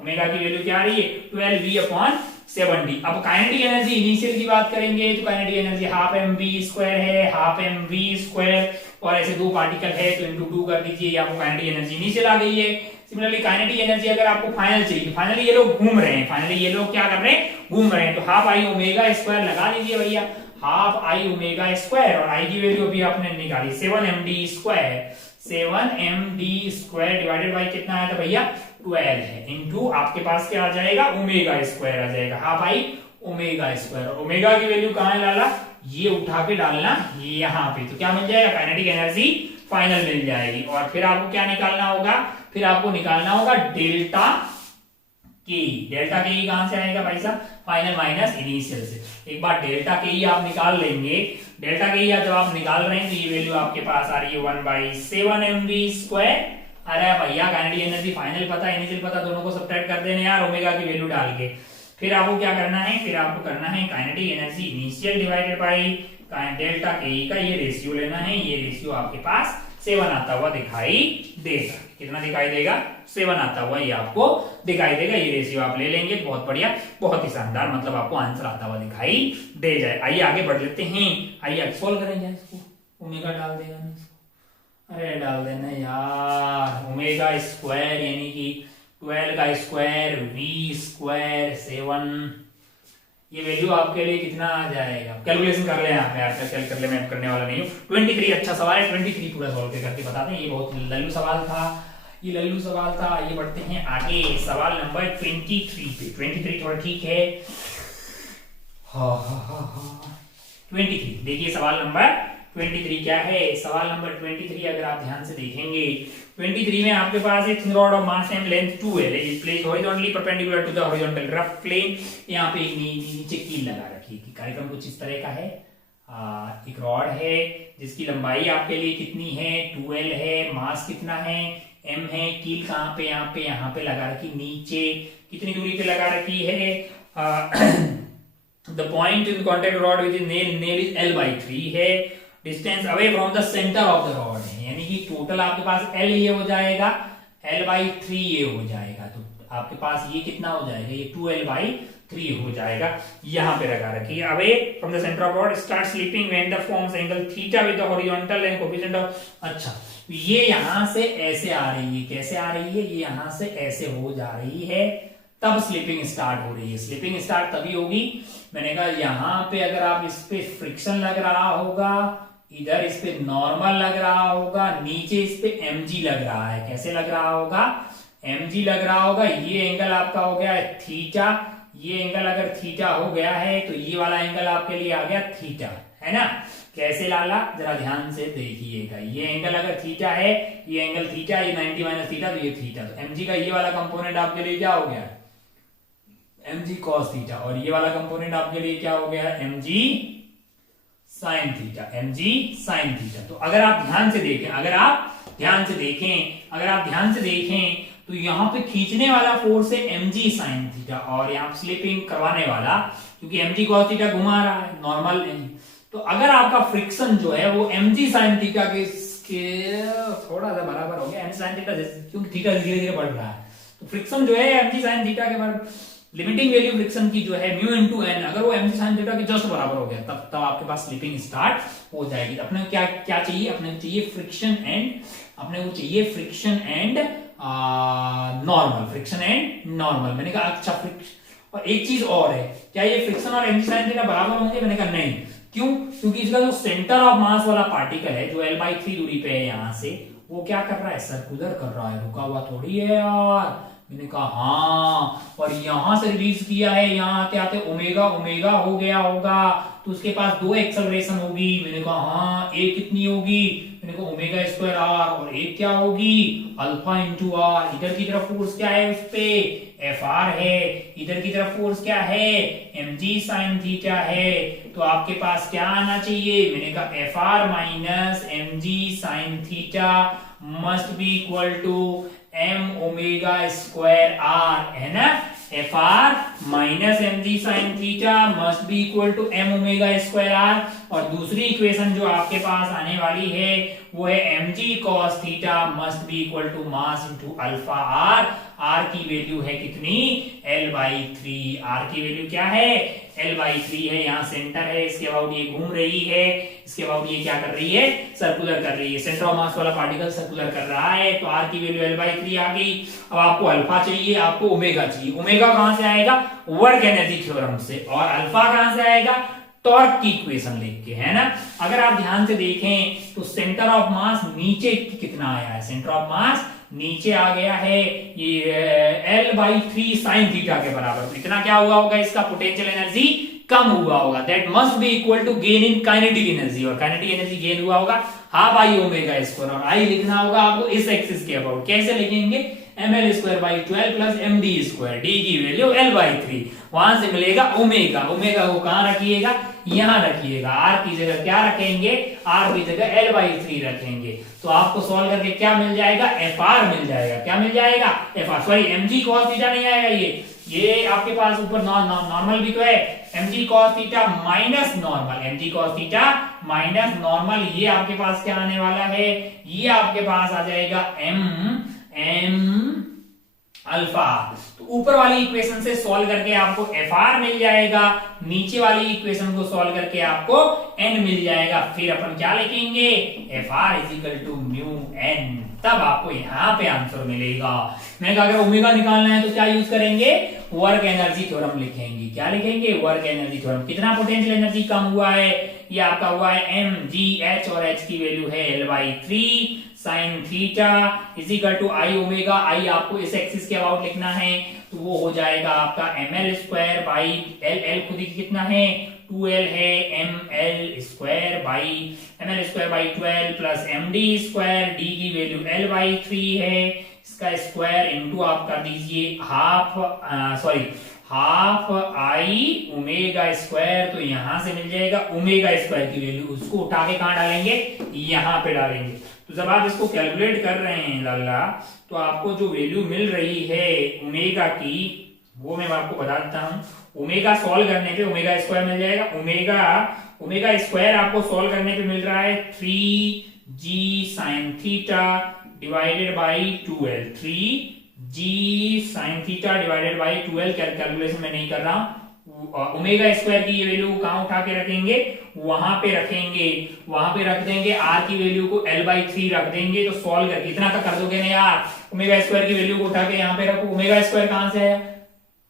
ओमेगा की वैल्यू क्या आ रही है 12v अपॉन 7d। अब काइनेटिक एनर्जी इनिशियल की बात करेंगे, तो kinetic energy half mv square है, हाफ mv स्क्वायर, और ऐसे दो पार्टिकल है तो इंटू 2 कर दीजिए, आपको काइनेटिक एनर्जी इनिशियल आ गई है। सिमिलरली काइनेटिक एनर्जी अगर आपको फाइनल चाहिए, तो फाइनली ये लोग घूम रहे हैं, फाइनली ये लोग क्या कर रहे हैं, घूम रहे हैं, तो हाफ आई ओमेगा स्क्वायर लगा दीजिए भैया, हाफ आई ओमेगा स्क्वायर, और आई की वैल्यू अभी आपने निकाली 7md square, 7md square divided by कितना आया था भैया 12 है, इनटू आपके पास क्या आ जाएगा ओमेगा स्क्वायर आ जाएगा, half I omega square, omega की वैल्यू कहां है लाला, ये उठा के डालना ये यहाँ पे, तो क्या मिल जाएगा काइनेटिक एनर्जी फाइनल मिल जाएगी। और फिर आपको क्या निकालना होगा, फिर आपको निकालना होगा डेल्टा के, डेल्टा के कहां से आएगा भाई साहब, फाइनल माइनस इनिशियल से। एक बार डेल्टा के आप निकाल लेंगे, डेल्टा के जब आप निकाल रहे हैं तो ये वैल्यू आपके पास आ रही है 1/7mv स्क्वायर। अरे भैया काइनेटिक एनर्जी फाइनल पता है इनिशियल पता, दोनों को सब्ट्रैक्ट कर देने यार ओमेगा की वैल्यू डाल के। फिर आपको क्या करना है, फिर आपको करना है kinetic energy initial divided by delta के का ये रेशियो लेना है, ये रेशियो आपके पास 7 आता हुआ दिखाई देगा, कितना दिखाई देगा 7 आता हुआ ये आपको दिखाई देगा, ये रेशियो आप ले लेंगे, बहुत बढ़िया, बहुत ही शानदार, मतलब आपको आंसर आता हुआ दिखाई दे जाए। आइए आगे बढ़ लेते हैं, आइए सोल्व करेंगे इसको, ओमेगा डाल देगा ना इसको, अरे डाल देना यार, ओमेगा स्क्वायर यानी कि 12 का स्क्वायर v स्क्वायर 7, ये वैल्यू आपके लिए कितना आ जाएगा, कैलकुलेशन कर ले आप यार, कैल कर ले, मैं करने वाला नहीं हूँ। 23 अच्छा सवाल है, 23 पूरा सॉल्व करके बताते हैं, ये बहुत लल्लू सवाल था, ये लल्लू सवाल था। आइए बढ़ते हैं आगे, सवाल नंबर 23 पे, 23 थोड़ा ठीक है, 23 देखिए सवाल नंबर 23 क्या है, सवाल नंबर 23 अगर आप ध्यान से देखेंगे, 23 में आपके पास एक thin rod of mass M length 2 है, it place horizontally perpendicular to the horizontal rough plane, यहाँ पे नीचे कील लगा रखी है। कार्यक्रम कुछ इस तरह का है, एक रॉड है जिसकी लंबाई आपके लिए कितनी है 12 है, मास कितना है m है, कील कहाँ पे यहाँ पे लगा रखी, नीचे कितनी दूरी पे लगा रखी है, the point in contact rod which is nail is L/3 है, distance away from the centre of the rod है, यानी कि टोटल आपके पास L ये हो जाएगा, L/3 ये हो जाएगा, तो आपके पास ये कितना हो जाएगा, ये 2l/3 हो जाएगा। यहां पे लगा रखिए। Away from the centre of rod start slipping when the forms angle theta with the horizontal and coefficient of, अच्छा ये यहां से ऐसे आ रही है, कैसे आ रही है, ये यहां से ऐसे हो जा रही है, तब स्लिपिंग स्टार्ट हो रही है। स्लिपिंग स्टार्ट तभी होगी, मैंने कहा यहां पे अगर आप इस पे फ्रिक्शन लग रहा होगा, इधर इस पे नॉर्मल लग रहा होगा, नीचे इस पे mg लग रहा है, कैसे लग रहा होगा, mg लग रहा होगा। ये एंगल आपका हो गया है थीटा, ये एंगल अगर थीटा हो गया है तो ये वाला एंगल आपके लिए आ गया थीटा, है ना। कैसे लाला, जरा ध्यान से देखिएगा, ये एंगल अगर थीटा है, ये एंगल थीटा, ये 90 माइनस थीटा, तो ये थीटा, तो mg का ये वाला कंपोनेंट आपके लिए क्या हो गया, mg cos थीटा, और ये वाला कंपोनेंट आपके लिए क्या हो गया, mg sin theta, mg sin theta. तो अगर आप ध्यान से देखें, अगर आप ध्यान से देखें तो यहाँ पे खींचने वाला फोर्स है mg sin थीटा, और यहाँ स्लिपिंग करवाने वाला, क्योंकि mg cos थीटा घुमा रहा है नॉर्मल, तो अगर आपका फ्रिक्शन जो है वो mg sin थीटा के थोड़ा सा बराबर हो गया, mg sin थीटा, क्योंकि थीटा धीरे धीरे बढ़ रहा है, तो फ्रिक्शन जो है mg sin थीटा के बराबर, लिमिटिंग वैल्यू फ्रिक्शन की जो है म्यू इनटू एन, अगर वो mg sin थीटा के जस्ट बराबर हो गया, तब आपके पास स्लिपिंग स्टार्ट हो जाएगी। अपने क्या क्या चाहिए, अपने को चाहिए फ्रिक्शन एंड नॉर्मल, मैंने कहा अच्छा फ्रिक्शन, और एक चीज और है, क्या ये फ्रिक्शन और mg sin थीटा बराबर होंगे, मैंने कहा नहीं, क्यों, क्योंकि इसका जो सेंटर ऑफ मास वाला पार्टिकल है जो l/3 दूरी पे है यहाँ से, वो क्या कर रहा है, सर्कुलर कर रहा है, रुका हुआ थोड़ी है यार। मैंने कहा हाँ, और यहां से रिलीज किया है, यहाँ आते आते ओमेगा हो गया होगा, तो उसके पास 2 एक्सेलरेशन होगी। मैंने कहा हाँ, एक कितनी होगी, मैंने कहा ओमेगा स्क्वायर आर, और एक क्या होगी, अल्फा इंटू आर। इधर की तरफ फोर्स क्या है, उस पे एफ आर है, इधर की तरफ फोर्स क्या है, mg sin थीटा है, तो आपके पास क्या आना चाहिए, मैंने कहा F R minus mg sin theta must be equal to m omega square R, है ना। F R minus mg sin theta must be equal to m omega square R, और दूसरी इक्वेशन जो आपके पास आने वाली है वो है mg cos theta must be equal to mass into alpha R. R की वैल्यू है कितनी, l/3, आर की वैल्यू क्या है, l/3 है, यहाँ सेंटर है, इसके अबाउट ये घूम रही है, इसके अबाउट ये क्या कर रही है, सर्कुलर कर रही है, सेंटर ऑफ मास वाला पार्टिकल सर्कुलर कर रहा है, तो आर की वैल्यू l/3 आ गई। अब आपको अल्फा चाहिए, आपको ओमेगा चाहिए, ओमेगा कहां से आएगा, वर्क एनर्जी थ्योरम से, और अल्फा कहां से आएगा, टॉर्क की इक्वेशन लिख के, है ना। अगर आप ध्यान से देखें तो सेंटर ऑफ मास नीचे कितना आया है, सेंटर ऑफ मास नीचे आ गया है ये l/3 sin थीटा के बराबर, इतना क्या हुआ होगा, इसका पोटेंशियल एनर्जी कम हुआ होगा, that must be equal to gain in kinetic energy, और काइनेटिक एनर्जी गेन हुआ होगा हाफ आई ओमेगा स्क्वायर, और आई लिखना होगा आपको इस एक्सिस के अबाउट, कैसे लिखेंगे, ml स्क्वायर बाई 12 प्लस md स्क्वायर, डी की वैल्यू l/3, वहां से मिलेगा ओमेगा, ओमेगा को कहां रखिएगा, यहां रखिएगा, r की जगह क्या रखेंगे, r की जगह l/3 रखेंगे, तो आपको सॉल्व करके क्या मिल जाएगा, fr मिल जाएगा, क्या मिल जाएगा, fr, sorry mg cos theta नहीं आएगा, ये आपके पास ऊपर नॉर्मल भी तो है, mg cos theta minus normal, mg cos theta minus normal, ये आपके पास क्या आने वाला है, ये आपके पास आ जाएगा m अल्फा। तो ऊपर वाली इक्वेशन से सॉल्व करके आपको एफ आर मिल जाएगा, नीचे वाली इक्वेशन को सॉल्व करके आपको एन मिल जाएगा, फिर अपन क्या लिखेंगे, F R is equal to mu N, तब आपको यहाँ पे आंसर मिलेगा। मैंने कहा अगर ओमेगा निकालना है तो क्या यूज करेंगे, वर्क एनर्जी थ्योरम लिखेंगे, क्या लिखेंगे, वर्क एनर्जी थ्योरम। कितना पोटेंशियल एनर्जी कम हुआ है, ये आपका हुआ है mgh, और h की वैल्यू है l/3 sin theta is equal to I omega, I आपको इस एक्सिस के अबाउट लिखना है, तो वो हो जाएगा आपका ml स्क्वायर बाई l खुद ही कितना है 2l है, ml स्क्वायर बाई 12 प्लस md स्क्वायर, d की वैल्यू l/3 है, इसका स्क्वायर इनटू आप कर दीजिए हाफ आई ओमेगा स्क्वायर, तो यहां से मिल जाएगा ओमेगा स्क्वायर की वैल्यू, उसको उठा के कहां डालेंगे, यहां पे डालेंगे। तो जब आप इसको कैलकुलेट कर रहे हैं लाला, तो आपको जो वैल्यू मिल रही है ओमेगा की, वो मैं आपको बता देता हूं। ओमेगा सॉल्व करने पे ओमेगा स्क्वायर मिल जाएगा, ओमेगा स्क्वायर आपको सॉल्व करने पे मिल रहा है 3g sin theta divided by 2l, 3 G sine theta divided by 12, calculation में नहीं कर रहा हूं, ओमेगा स्क्वायर की ये वैल्यू कहां उठा के रखेंगे, वहां पे रखेंगे, वहां पे रख देंगे, आर की वैल्यू को L/3 रख देंगे। तो सॉल्व करके इतना तक कर दोगे ना यार, ओमेगा स्क्वायर की वैल्यू को उठा के यहाँ पे रखो, ओमेगा स्क्वायर कहां से है,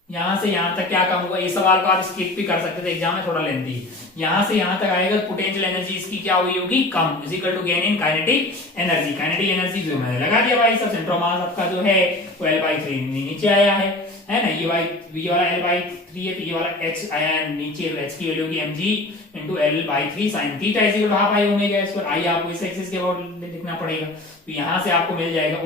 यहां से यहां तक क्या कम होगा, ये सवाल को आप स्किप भी कर सकते थे, एग्जाम में थोड़ा लेंथी, यहां से यहां तक आएगा, पोटेंशियल एनर्जी इसकी क्या हुई होगी, कम, is equal to gain in kinetic energy. Kinetic energy जो मैंने लगा दिया भाई, सब सेंटर ऑफ मास आपका जो है वो L/3 नीचे आया है ना, ये वाला L/3 है, तो ये वाला h आया नीचे, h की वैल्यू की mg into L/3 sin theta is equal to half I omega square. I आपको इस एक्सिस के अबाउट लिखना पड़ेगा, तो यहां से आपको मिल जाएगा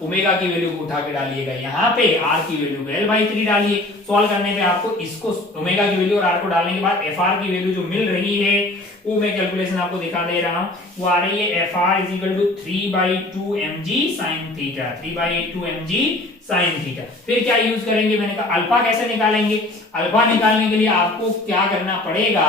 ओमेगा की वैल्यू को उठा के डालिएगा यहाँ पे, r की वैल्यू को L/3 डालिए। सॉल्व करने पे आपको इसको ओमेगा की वैल्यू और r को डालने के बाद fr की वैल्यू जो मिल रही है वो मैं कैलकुलेशन आपको दिखा दे रहा हूं, वो आ रही है fr is equal to 3/2 mg sin theta, 3/2 mg sin theta. फिर क्या यूज करेंगे, मैंने कहा अल्फा कैसे निकालेंगे, अल्फा निकालने के लिए आपको क्या करना पड़ेगा,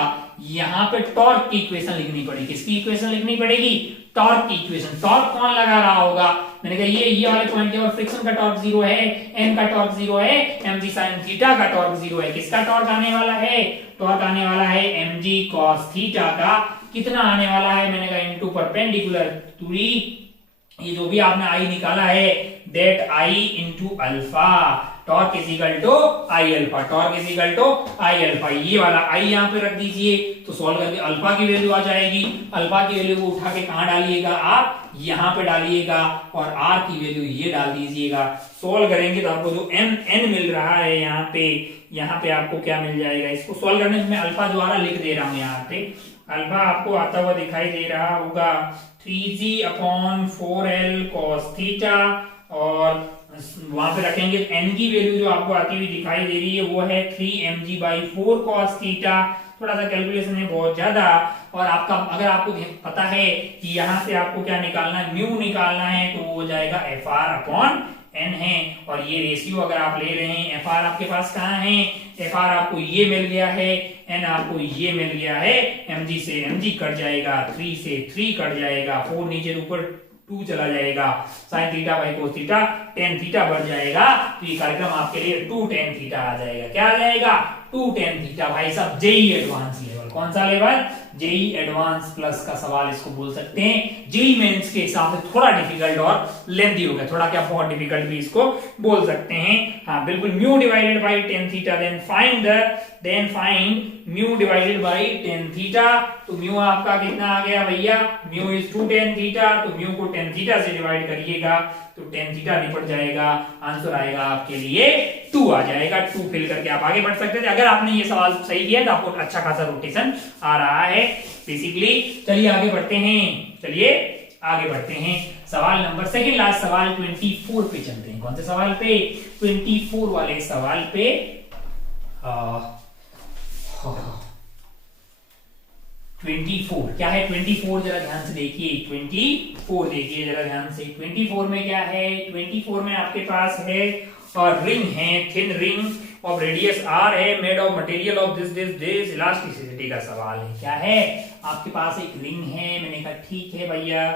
यहाँ पे टॉर्क की इक्वेशन लिखनी पड़ेगी। किसकी इक्वेशन लिखनी पड़ेगी, टॉर्क की इक्वेशन। टॉर्क कौन लगा रहा होगा, मैंने कहा ये वाले पॉइंट के बाद फ्रिक्शन का टॉर्क 0 है, एन का टॉर्क 0 है, mg sin थीटा का टॉर्क 0 है। किसका टॉर्क आने वाला है, टॉर्क आने वाला है mg cos थीटा का। कितना आने वाला है, मैंने कहा इनटू परपेंडिकुलर दूरी, ये जो भी आपने आई निकाला है, that I into alpha, torque is equal to I alpha, torque is equal to I alpha. ये वाला आई यहाँ पे रख दीजिए, तो सॉल्व करके अल्फा की वैल्यू आ जाएगी। अल्फा की वैल्यू को उठा के कहां डालिएगा, आप यहाँ पे डालिएगा, और आर की वैल्यू ये डाल दीजिएगा। सॉल्व करेंगे तो आपको जो एन मिल रहा है यहाँ पे आपको क्या मिल जाएगा, इसको सॉल्व करने में अल्फा द्वारा लिख दे रहा हूं। यहाँ पे अल्फा आपको आता हुआ दिखाई दे रहा होगा 3g/4l cos थीटा, और वहां पे रखेंगे n की वैल्यू जो आपको आती हुई दिखाई दे रही है वो है 3mg/4 cos थीटा। थोड़ा सा कैलकुलेशन है बहुत ज्यादा, और आपका अगर आपको पता है कि यहाँ से आपको क्या निकालना है, म्यू निकालना है, तो वो हो जाएगा FR/n है। और ये रेशियो अगर आप ले रहे हैं, FR आपके पास कहाँ है, FR आपको ये मिल गया है, n आपको ये मिल गया है, mg से mg कट जाएगा, 3 से 3 कट जाएगा, 4 नीचे ऊपर 2 चला जाएगा, sin theta by cos theta tan theta बढ़ जाएगा। तो ये कार्यक्रम आपके लिए 2 tan थीटा आ जाएगा। क्या आ जाएगा, 2 tan थीटा। भाई साहब जेई एडवांस लेवल, कौन सा लेवल, जेई एडवांस प्लस का सवाल इसको बोल सकते हैं। जेई मेंस के हिसाब से थोड़ा डिफिकल्ट और लेंथी हो गया, थोड़ा क्या बहुत डिफिकल्ट भी इसको बोल सकते हैं। हाँ बिल्कुल, mu divided by tan theta, then find mu divided by tan theta. तो म्यू आपका कितना आ गया भैया, म्यू इज 2 tan थीटा, तो म्यू को tan थीटा से डिवाइड करिएगा तो tan थीटा निपट जाएगा, आंसर आएगा आपके लिए 2 आ जाएगा। 2 फिल करके आप आगे बढ़ सकते थे। अगर आपने ये सवाल सही किया तो आपको अच्छा खासा रोटेशन आ रहा है बेसिकली। चलिए आगे बढ़ते हैं, सवाल नंबर सेकंड लास्ट सवाल 24 पे चलते हैं। कौन से सवाल पे, 24 वाले सवाल पे। 24 क्या है, 24 जरा ध्यान से देखिए, 24 देखिए जरा ध्यान से। 24 में क्या है, 24 में आपके पास है और रिंग है, thin ring of radius r है, made of material of this elasticity का सवाल है। क्या है, आपके पास एक रिंग है, मैंने कहा ठीक है भैया,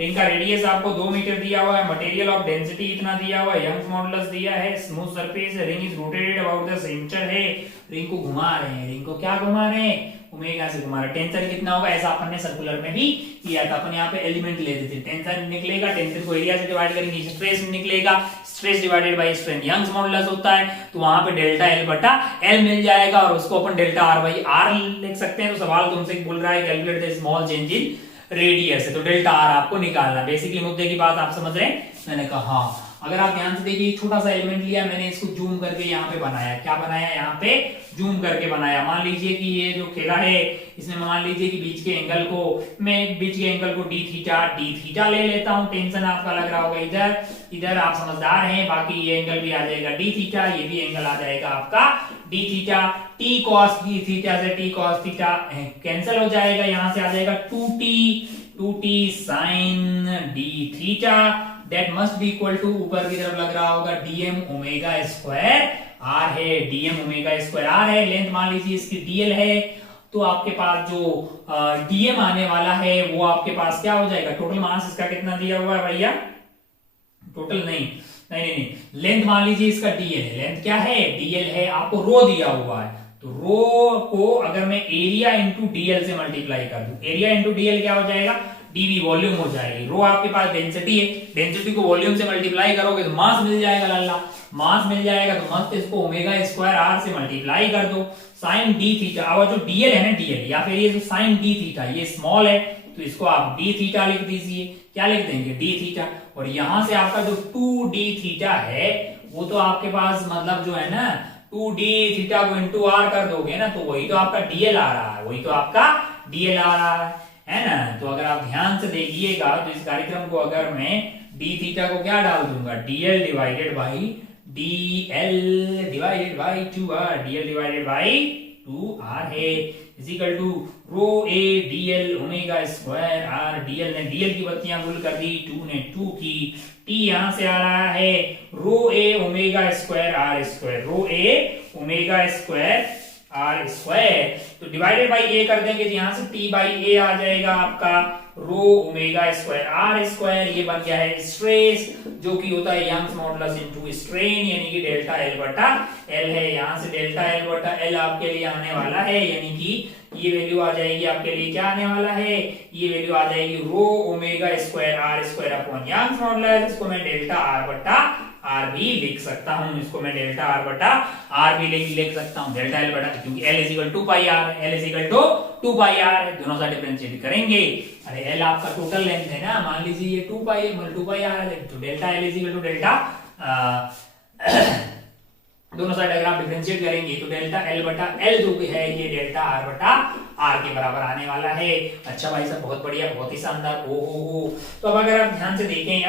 रिंग का रेडियस आपको 2 मीटर दिया हुआ है, मटेरियल ऑफ डेंसिटी इतना दिया हुआ है, यंग्स मॉडुलस दिया है, स्मूथ सरफेस है, ring is rotated about the centre है, रिंग को घुमा रहे हैं, रिंग को क्या घुमा रहे हैं, ओमेगा से घुमा रहे हैं। टेंशन कितना होगा, ऐसा अपन ने सर्कुलर में भी किया था, अपन यहाँ पे एलिमेंट लेते थे, टेंशन निकलेगा, टेंशन को एरिया से डिवाइड करेंगे, स्ट्रेस निकलेगा, stress divided by strain Young's modulus होता है, तो वहां पे डेल्टा L बटा L मिल जाएगा, और उसको अपन डेल्टा R बाई R लिख सकते हैं। तो सवाल तुमसे बोल रहा है calculate the small change in radius है, तो डेल्टा R आपको निकालना। बेसिकली मुद्दे की बात आप समझ रहे हैं, मैंने कहा हाँ। अगर आप ध्यान से देखिए, छोटा सा एलिमेंट लिया मैंने, इसको जूम करके यहाँ पे बनाया, क्या बनाया, यहाँ पे जूम करके बनाया। मान लीजिए कि ये जो खेला है इसमें मान लीजिए कि बीच के एंगल को, मैं बीच के एंगल को डी थीटा ले लेता हूँ। टेंशन आपका लग रहा होगा इधर आप समझदार हैं, बाकी ये एंगल भी आ जाएगा डी थीटा, ये भी एंगल आ जाएगा आपका d theta. T cos d theta से टी कॉस थीटा कैंसिल हो जाएगा, यहां से आ जाएगा 2t sine d theta, that must be equal to, ऊपर की तरफ लग रहा होगा dm ओमेगा स्क्वायर r है, dm ओमेगा स्क्वायर r है, लेंथ मान लीजिए इसकी dl है, तो आपके पास जो dm आने वाला है वो आपके पास क्या हो जाएगा, टोटल मास इसका कितना दिया हुआ है भैया, टोटल नहीं, नहीं नहीं नहीं, लेंथ मान लीजिए इसका डीएल है। लेंथ क्या है? डीएल है। आपको रो दिया हुआ है, तो रो को अगर मैं एरिया इंटू डीएल से मल्टीप्लाई कर दूं, एरिया इंटू डीएल क्या हो जाएगा? डीवी वॉल्यूम हो जाएगी। रो आपके पास डेंसिटी है, डेंसिटी को वॉल्यूम से मल्टीप्लाई करोगे तो मास मिल जाएगा। लाला मास मिल जाएगा तो मस्त इसको ओमेगा स्क्वायर आर से मल्टीप्लाई कर दो। साइन डी थीटा, अब जो डीएल है ना, डीएल या फिर ये जो साइन डी थीटा, ये स्मॉल है तो इसको आप डी थीटा लिख दीजिए। क्या लिख देंगे? D theta. और यहां से आपका जो 2d थीटा है वो तो आपके पास मतलब जो है ना 2d थीटा को इंटू आर कर दोगे ना, तो वही तो आपका डीएल आ रहा है, वही तो आपका डीएल आ रहा है ना। तो अगर आप ध्यान से देखिएगा तो इस कार्यक्रम को अगर मैं डी थीटा को क्या डाल दूंगा? Dl divided by dl divided by 2r, dl divided by 2r है is equal to rho A dl omega square R. Dl ने डीएल की बत्तियां गुल कर दी, 2 ने 2 की, टी यहां से आ रहा है rho A omega square R square, rho A omega square R square. तो डिवाइडेड बाई ए कर देंगे तो यहां से टी बाई ए आ जाएगा आपका rho omega square R square. ये बन गया है स्ट्रेस, जो कि होता है यंग्स मॉडुलस इनटू स्ट्रेन, यानी कि डेल्टा एल बटा एल है। यहां से डेल्टा एल बटा एल आपके लिए आने वाला है, यानी कि ये वैल्यू आ जाएगी आपके लिए, क्या आने वाला है? ये वैल्यू आ जाएगी rho omega square R square upon Young's modulus. इसको मैं डेल्टा आर बटा आर भी लिख सकता हूं, इसको मैं डेल्टा आर बटा आर भी लिख सकता हूं, डेल्टा एल बटा, क्योंकि L is equal to pi R, L is equal to 2 pi R है। दोनों साइड डिफरेंशिएट करेंगे। अरे एल आपका टोटल लेंथ है ना, मान लीजिए ये 2 पाई है, 2 पाई आर है, तो delta L is equal to delta दोनों साइड अगर आप डिफरेंशिएट करेंगे तो डेल्टा एल बटा एल जो भी है ये डेल्टा आर बटा आर के बराबर आने वाला है। अच्छा भाई साहब, बहुत बढ़िया, बहुत ही शानदार। ओ हो। तो अब अगर आप ध्यान से देखें,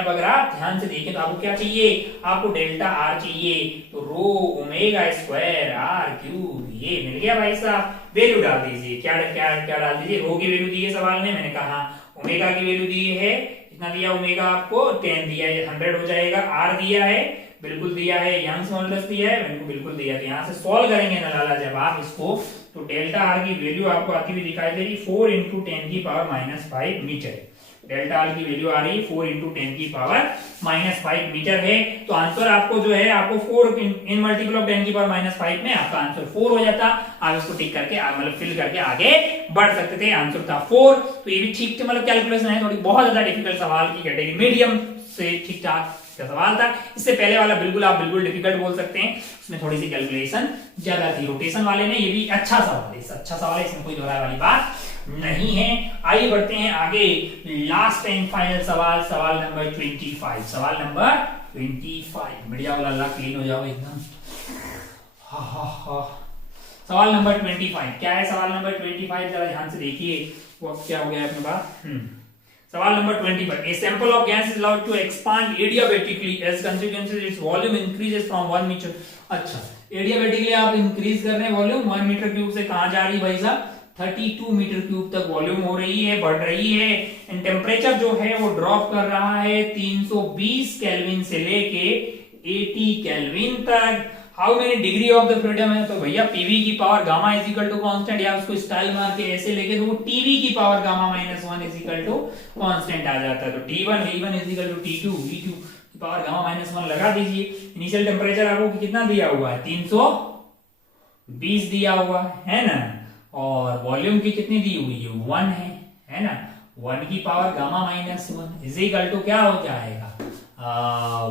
तो आपको क्या चाहिए? आपको डेल्टा आर चाहिए, तो rho omega square R cube, ये मिल गया भाई साहब। वैल्यू डाल दीजिए, क्या क्या क्या डाल दीजिए? रो की वैल्यू दी है सवाल में, मैंने कहा ओमेगा की वैल्यू दी है, कितना दिया? ओमेगा आपको 10 दिया है, 100 हो जाएगा। आर दिया है, बिल्कुल दिया है। यंग्स मॉडुलस दिया है, मैंने को बिल्कुल दिया। तो यहाँ से सॉल्व करेंगे ना लाला जब आप इसको, तो डेल्टा आर की वैल्यू आपको आती हुई दिखाई दे रही 4 इंटू 10 की power minus 5 metre. Delta R की वैल्यू आ रही है 4 इंटू 10 की पावर माइनस 5 मीटर है। तो आंसर आपको जो है आपको 4 इन मल्टीपल ऑफ 10 की पावर माइनस 5 में आपका आंसर 4 हो जाता। आप इसको टिक करके मतलब फिल करके आगे बढ़ सकते थे, आंसर था 4। तो ये भी ठीक मतलब कैलकुलेशन है, थोड़ी बहुत ज्यादा डिफिकल्ट सवाल की कैटेगरी, मीडियम से ठीक ठाक का सवाल था। इससे पहले वाला आप बिल्कुल डिफिकल्ट बोल सकते हैं, उसमें थोड़ी सी कैलकुलेशन ज्यादा थी। रोटेशन वाले में ये भी अच्छा सवाल है, अच्छा सवाल है, इसमें कोई दोहराए वाली बात नहीं है। आइए बढ़ते हैं आगे, लास्ट एंड फाइनल सवाल, सवाल नंबर 25। सवाल नंबर 25, बढ़िया वाला, अल्लाह क्लीन हो जाओ एकदम। सवाल नंबर 25 क्या है? सवाल नंबर 25 जरा ध्यान से देखिए, वो क्या हो गया अपने पास। सवाल number 25, a sample of gas is allowed to expand adiabatically as consequences its volume increases from 1 meter। अच्छा, adiabatically आप इंक्रीज कर रहे हैं वॉल्यूम 1 मीटर क्यूब से, कहां जा रही है भाई साहब? 32 मीटर क्यूब तक वॉल्यूम हो रही है, बढ़ रही है। एंड टेम्परेचर जो है वो ड्रॉप कर रहा है 320 केल्विन से लेके 80 केल्विन तक। How many degree of the freedom है? तो भैया पीवी की power gamma is equal to constant, या उसको स्टाइल मार के ऐसे लेके तो वो टीवी की power gamma minus 1 is equal to constant आ जाता है। तो T1 V1 is equal to T2 V2 की पावर गामा माइनस 1 लगा दीजिए। इनिशियल टेम्परेचर आपको कितना दिया हुआ है? 320 दिया हुआ है ना, और वॉल्यूम की कितनी दी हुई है? 1 है ना। 1 की power gamma minus 1 is equal to क्या हो जाएगा?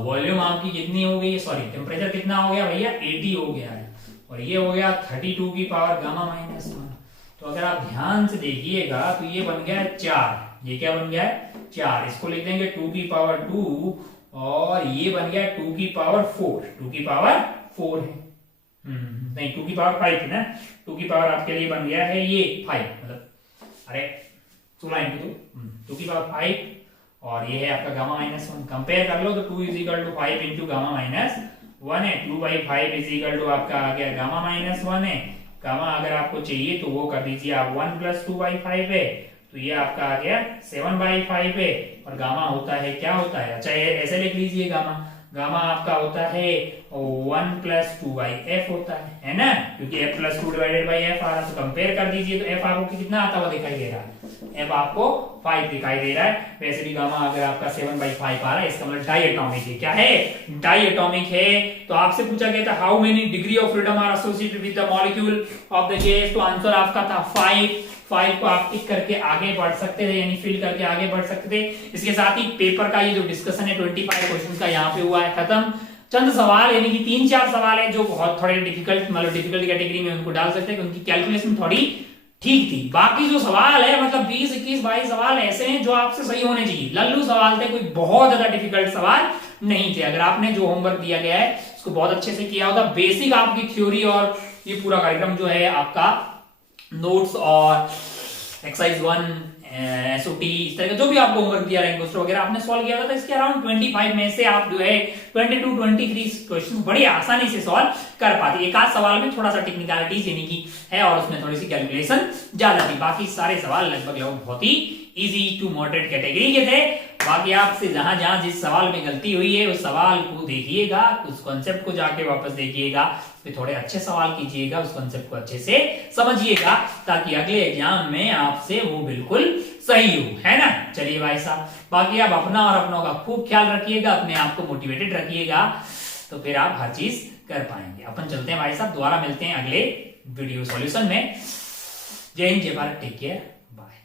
वॉल्यूम आपकी कितनी हो गई? सॉरी, टेम्परेचर कितना हो गया भैया? 80 हो गया है, और ये हो गया 32 की पावर गामा माइनस 1। तो अगर आप ध्यान से देखिएगा तो ये बन गया है 4। ये क्या बन गया है? 4। इसको लिख देंगे 2 की पावर 2, और ये बन गया 2 की पावर 4। 2 की पावर 4 है, नहीं 2 की पावर 5 है ना। 2 की पावर आपके लिए बन गया है ये 5, मतलब अरे 16 इंटू 2 की पावर 5, और ये है आपका गामा माइनस 1। कंपेयर कर लो तो 2 is equal to 5 into gamma minus 1 है। 2/5 इज इक्वल टू आपका आ गया गामा माइनस 1 है। गामा अगर आपको चाहिए तो वो कर दीजिए आप 1 प्लस 2/5 है, तो ये आपका आ गया 7/5 है। और गामा होता है, क्या होता है? अच्छा ऐसे लिख लीजिए गामा, गामा आपका होता है 1 + 2/f होता है ना, क्योंकि f + 2 डिवाइडेड बाई f आ रहा है। तो कंपेयर कर दीजिए, तो f आपको कितना आता हुआ दिखाई दे रहा है, f आपको 5 दिखाई दे रहा है। वैसे भी गामा अगर आपका 7/5 आ रहा है, इसका मतलब डाई एटॉमिक है। क्या है? डाई एटॉमिक है। तो आपसे पूछा गया था how many degree of freedom are associated with the molecule of the gas, तो आंसर आपका था 5 को आप टिक करके आगे बढ़ सकते थे, यानी फिल करके आगे बढ़ सकते थे। इसके साथ ही पेपर का ये जो डिस्कशन है 25 क्वेश्चंस का यहाँ पे हुआ है खत्म। चंद सवाल यानी कि 3-4 सवाल है जो बहुत थोड़े डिफिकल्ट, मतलब डिफिकल्ट कैटेगरी में उनको डाल सकते हैं, उनकी कैलकुलेशन थोड़ी ठीक थी। बाकी जो सवाल है मतलब 20, 21, 22 सवाल ऐसे हैं जो आपसे सही होने चाहिए। लल्लू सवाल थे, कोई बहुत ज्यादा डिफिकल्ट सवाल नहीं थे। अगर आपने जो होमवर्क दिया गया है उसको बहुत अच्छे से किया होता, बेसिक आपकी थ्योरी और ये पूरा कार्यक्रम जो है आपका नोट्स और एक्सरसाइज 1 SOT इस तरह का जो भी आपको होमवर्क दिया रैंक बूस्टर वगैरह आपने सॉल्व किया था, इसके अराउंड 25 में से आप जो है 22-23 क्वेश्चन बड़ी आसानी से सॉल्व कर पाते। एक आध सवाल में थोड़ा सा टेक्निकलिटीज यानी कि है और उसमें थोड़ी सी कैलकुलेशन ज्यादा थी, बाकी सारे सवाल लगभग बहुत ही इजी टू मॉडरेट कैटेगरी के थे। बाकी आपसे जहां जहां जिस सवाल में गलती हुई है उस सवाल को देखिएगा, उस कॉन्सेप्ट को जाके वापस देखिएगा, फिर थोड़े अच्छे सवाल कीजिएगा, उस कॉन्सेप्ट को अच्छे से समझिएगा, ताकि अगले एग्जाम में आपसे वो बिल्कुल सही हो, है ना। चलिए भाई साहब, बाकी आप अपना और अपनों का खूब ख्याल रखिएगा, अपने आप को मोटिवेटेड रखिएगा, तो फिर आप हर चीज कर पाएंगे। अपन चलते हैं भाई साहब, दोबारा मिलते हैं अगले वीडियो सॉल्यूशन में। जय हिंद, जय भारत, टेक केयर, बाय।